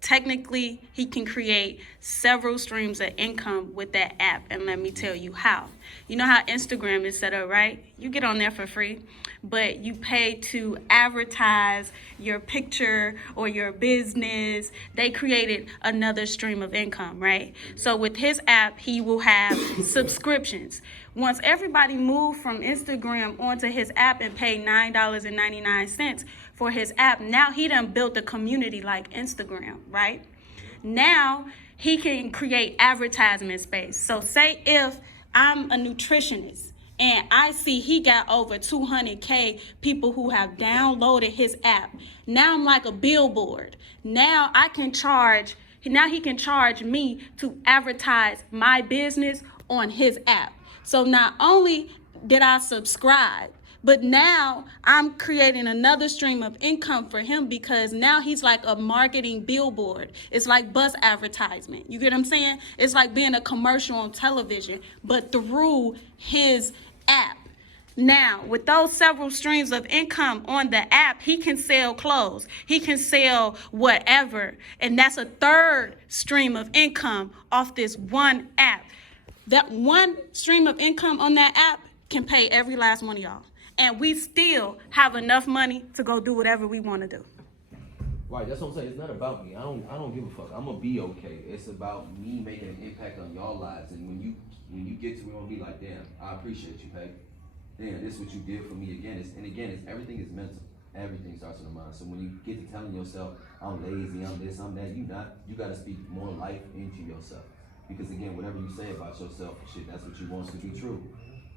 technically he can create several streams of income with that app. And let me tell you how. You know how Instagram is set up, right? You get on there for free, but you pay to advertise your picture or your business. They created another stream of income, right? So with his app, he will have subscriptions. Once everybody moved from Instagram onto his app and paid $9.99 for his app, now he done built a community like Instagram, right? Now he can create advertisement space. So say if I'm a nutritionist and I see he got over 200K people who have downloaded his app. Now I'm like a billboard. Now he can charge me to advertise my business on his app. So not only did I subscribe, but now I'm creating another stream of income for him because now he's like a marketing billboard. It's like bus advertisement. You get what I'm saying? It's like being a commercial on television, but through his app. Now, with those several streams of income on the app, he can sell clothes. He can sell whatever. And that's a third stream of income off this one app. That one stream of income on that app can pay every last one of y'all. And we still have enough money to go do whatever we want to do. Right, that's what I'm saying. It's not about me. I don't give a fuck. I'm gonna be okay. It's about me making an impact on y'all lives. And when you get to it, I'm gonna be like, damn, I appreciate you, Peg. Damn, this is what you did for me again. It's everything is mental. Everything starts in the mind. So when you get to telling yourself, I'm lazy, I'm this, I'm that, you gotta speak more life into yourself. Because again, whatever you say about yourself, shit, that's what you want to be true.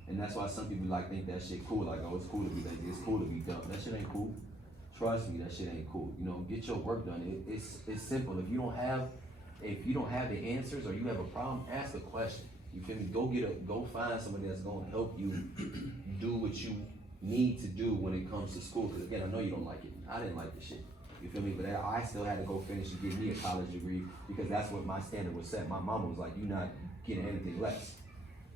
And that's why some people like think that shit cool. Like, oh, it's cool to be lazy, it's cool to be dumb. That shit ain't cool. Trust me, that shit ain't cool. You know, get your work done. It's simple. If you don't have the answers or you have a problem, ask a question. You feel me? Go find somebody that's gonna help you do what you need to do when it comes to school. Because again, I know you don't like it. I didn't like the shit. You feel me? But I still had to go finish and get me a college degree because that's what my standard was set. My mama was like, you're not getting anything less.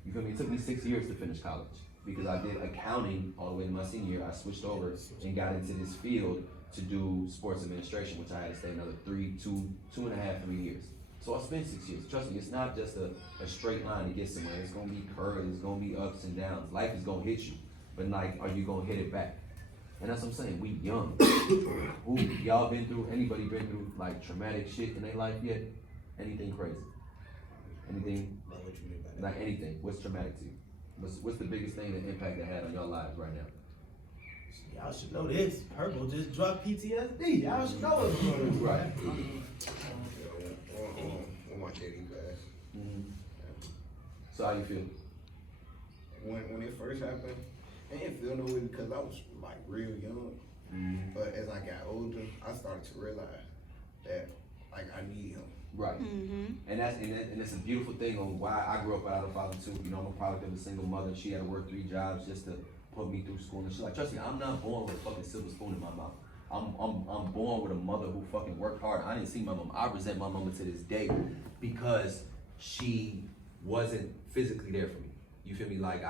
You feel me? It took me 6 years to finish college because I did accounting all the way to my senior year. I switched over and got into this field to do sports administration, which I had to stay another 3 years. So I spent 6 years. Trust me, it's not just a straight line to get somewhere. It's gonna be curves, it's gonna be ups and downs. Life is gonna hit you, but like, are you gonna hit it back? And that's what I'm saying, we young. Anybody been through like traumatic shit in their life yet? Anything crazy? Anything? Like anything, what's traumatic to you? What's the biggest thing that impact that had on your lives right now? Y'all should know this. Purple just dropped PTSD. Y'all should know what's going on. Right. On my dating class. Mm-hmm. So how you feel? When it first happened, I didn't feel no way because I was like real young. Mm-hmm. But as I got older, I started to realize that like I need him. Right. Mm-hmm. And that's a beautiful thing on why I grew up without a father too. You know, I'm a product of a single mother. She had to work 3 jobs just to put me through school. And she's like, trust me, I'm not born with a fucking silver spoon in my mouth. I'm born with a mother who fucking worked hard. I didn't see my mom. I resent my mama to this day because she wasn't physically there for me. You feel me? Like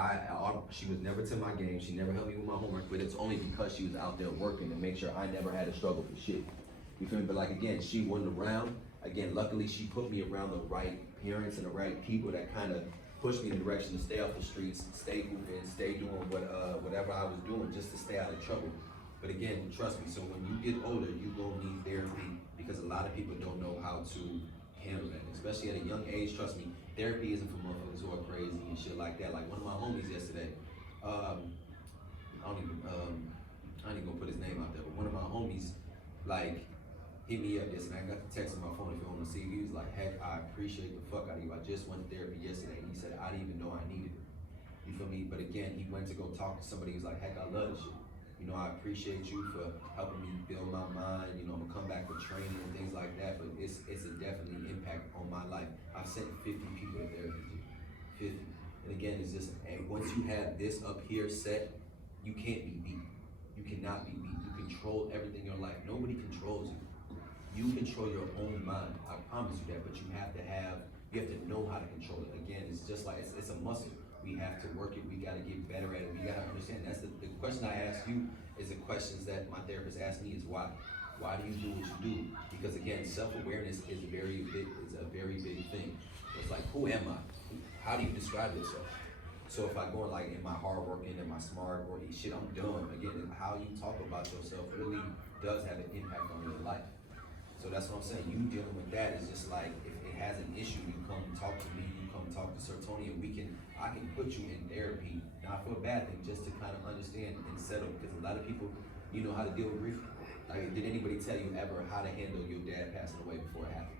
she was never to my game. She never helped me with my homework, but it's only because she was out there working to make sure I never had to struggle for shit. You feel me? But like again, she wasn't around. Again, luckily she put me around the right parents and the right people that kind of pushed me in the direction to stay off the streets, stay hooping, stay doing whatever I was doing just to stay out of trouble. But again, trust me, so when you get older, you gonna need therapy because a lot of people don't know how to handle that, especially at a young age. Trust me, therapy isn't for motherfuckers who are crazy and shit like that. Like one of my homies yesterday, I ain't even gonna put his name out there, but one of my homies, like, hit me up yesterday. I got the text on my phone if you want to see. He was like, heck, I appreciate the fuck out of you. I just went to therapy yesterday. And he said, I didn't even know I needed it. You feel me? But again, he went to go talk to somebody. He was like, heck, I love this shit. You know, I appreciate you for helping me build my mind. You know, I'm gonna come back for training and things like that. But it's a definitely impact on my life. I've sent 50 people to therapy. 50. And again, it's just once you have this up here set, you can't be beat. You cannot be beat. You control everything in your life. Nobody controls you. You control your own mind. I promise you that. But you have to know how to control it. Again, it's just like it's a muscle. We have to work it. We got to get better at it. We got to understand. That's the question I ask you is the questions that my therapist asked me is why. Why do you do what you do? Because again, self-awareness is a very big thing. It's like, who am I? How do you describe yourself? So if I go like, am I hardworking, am I smart, or shit, I'm dumb. Again, how you talk about yourself really does have an impact on your life. So that's what I'm saying. You dealing with that is just like, if it has an issue, you come talk to me, you come talk to Sir Tony, and I can put you in therapy, not for a bad thing, just to kind of understand and settle. Because a lot of people, you know how to deal with grief. Like, did anybody tell you ever how to handle your dad passing away before it happened?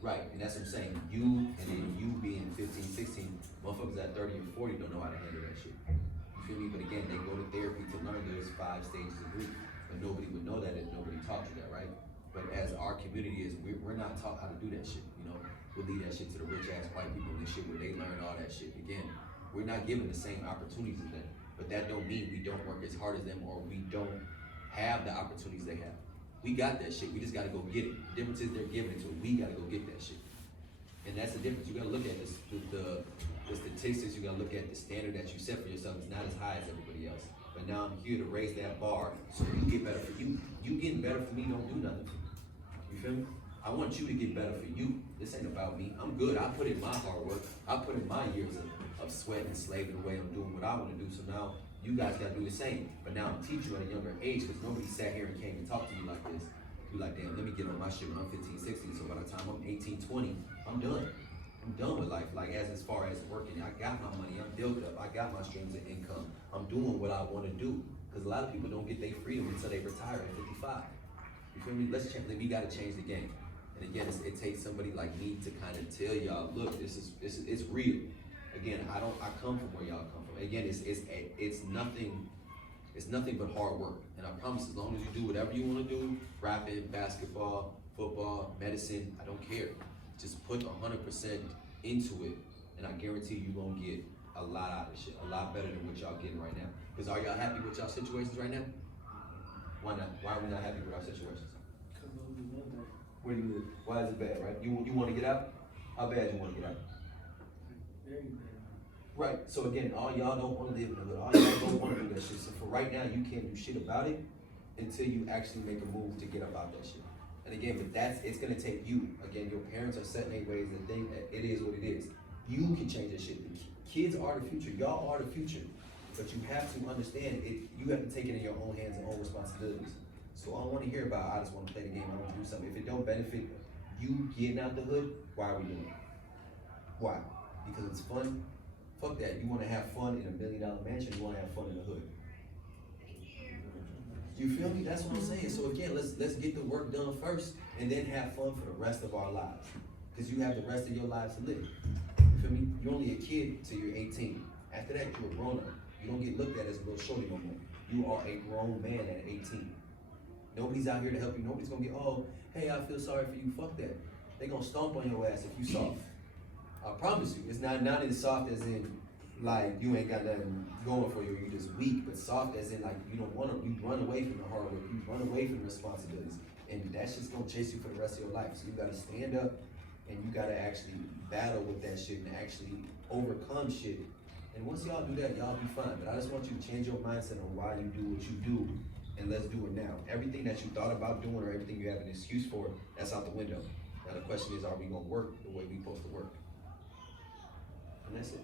Right, and that's what I'm saying. You, and then you being 15, 16, motherfuckers at 30 and 40 don't know how to handle that shit. You feel me? But again, they go to therapy to learn there's 5 stages of grief. But nobody would know that if nobody taught you that, right? But as our community is, we're not taught how to do that shit, you know? We'll leave that shit to the rich ass white people and shit where they learn all that shit. Again, we're not given the same opportunities as them. But that don't mean we don't work as hard as them or we don't have the opportunities they have. We got that shit, we just gotta go get it. The difference is they're giving it to us, we gotta go get that shit. And that's the difference. You gotta look at the statistics, you gotta look at the standard that you set for yourself. It's not as high as everybody else. But now I'm here to raise that bar so you get better for you. You getting better for me don't do nothing for me. You feel me? I want you to get better for you. This ain't about me. I'm good. I put in my hard work. I put in my years of sweat and slaving away. I'm doing what I want to do. So now you guys gotta do the same. But now I'm teaching you at a younger age because nobody sat here and came and talked to you like this. You're like, damn, let me get on my shit when I'm 15, 16. So by the time I'm 18, 20, I'm done. I'm done with life. Like as far as working, I got my money. I'm built up. I got my streams of income. I'm doing what I want to do. Because a lot of people don't get their freedom until they retire at 55. You feel me? Let's change. We gotta change the game. And again, it takes somebody like me to kind of tell y'all, look, this is it's real. Again, I come from where y'all come from. Again, it's nothing but hard work. And I promise, as long as you do whatever you want to do, rapping, basketball, football, medicine, I don't care. Just put 100% into it, and I guarantee you gonna get a lot out of this shit, a lot better than what y'all getting right now. Because are y'all happy with y'all situations right now? Why not? Why are we not happy with our situations? Where do you live? Why is it bad, right? You want to get out? How bad you want to get out? Very bad. Right, so again, all y'all don't want to live in the hood. All y'all don't want to do that shit. So for right now, you can't do shit about it until you actually make a move to get up out that shit. And again, but it's gonna take you. Again, your parents are setting their ways and think that it is what it is. You can change that shit. The kids are the future. Y'all are the future. But you have to understand it. You have to take it in your own hands and own responsibilities. So I don't want to hear about, I just want to play the game, I want to do something. If it don't benefit you getting out the hood, why are we doing it? Why? Because it's fun? Fuck that. You want to have fun in $1 million mansion, you want to have fun in the hood. You feel me? That's what I'm saying. So again, let's get the work done first and then have fun for the rest of our lives. Because you have the rest of your lives to live. You feel me? You're only a kid till you're 18. After that, you're a grown up. You don't get looked at as a little shorty no more. You are a grown man at 18. Nobody's out here to help you. Nobody's gonna get, oh, hey, I feel sorry for you. Fuck that. They gonna stomp on your ass if you soft. I promise you. It's not as soft as in, like, you ain't got nothing going for you, you just weak, but soft as in, like, you don't want to, you run away from the hard work, you run away from the responsibilities, and that's just gonna chase you for the rest of your life. So you gotta stand up, and you gotta actually battle with that shit and actually overcome shit. And once y'all do that, y'all be fine. But I just want you to change your mindset on why you do what you do, and let's do it now. Everything that you thought about doing or everything you have an excuse for, that's out the window. Now the question is, are we gonna work the way we supposed to work? And that's it.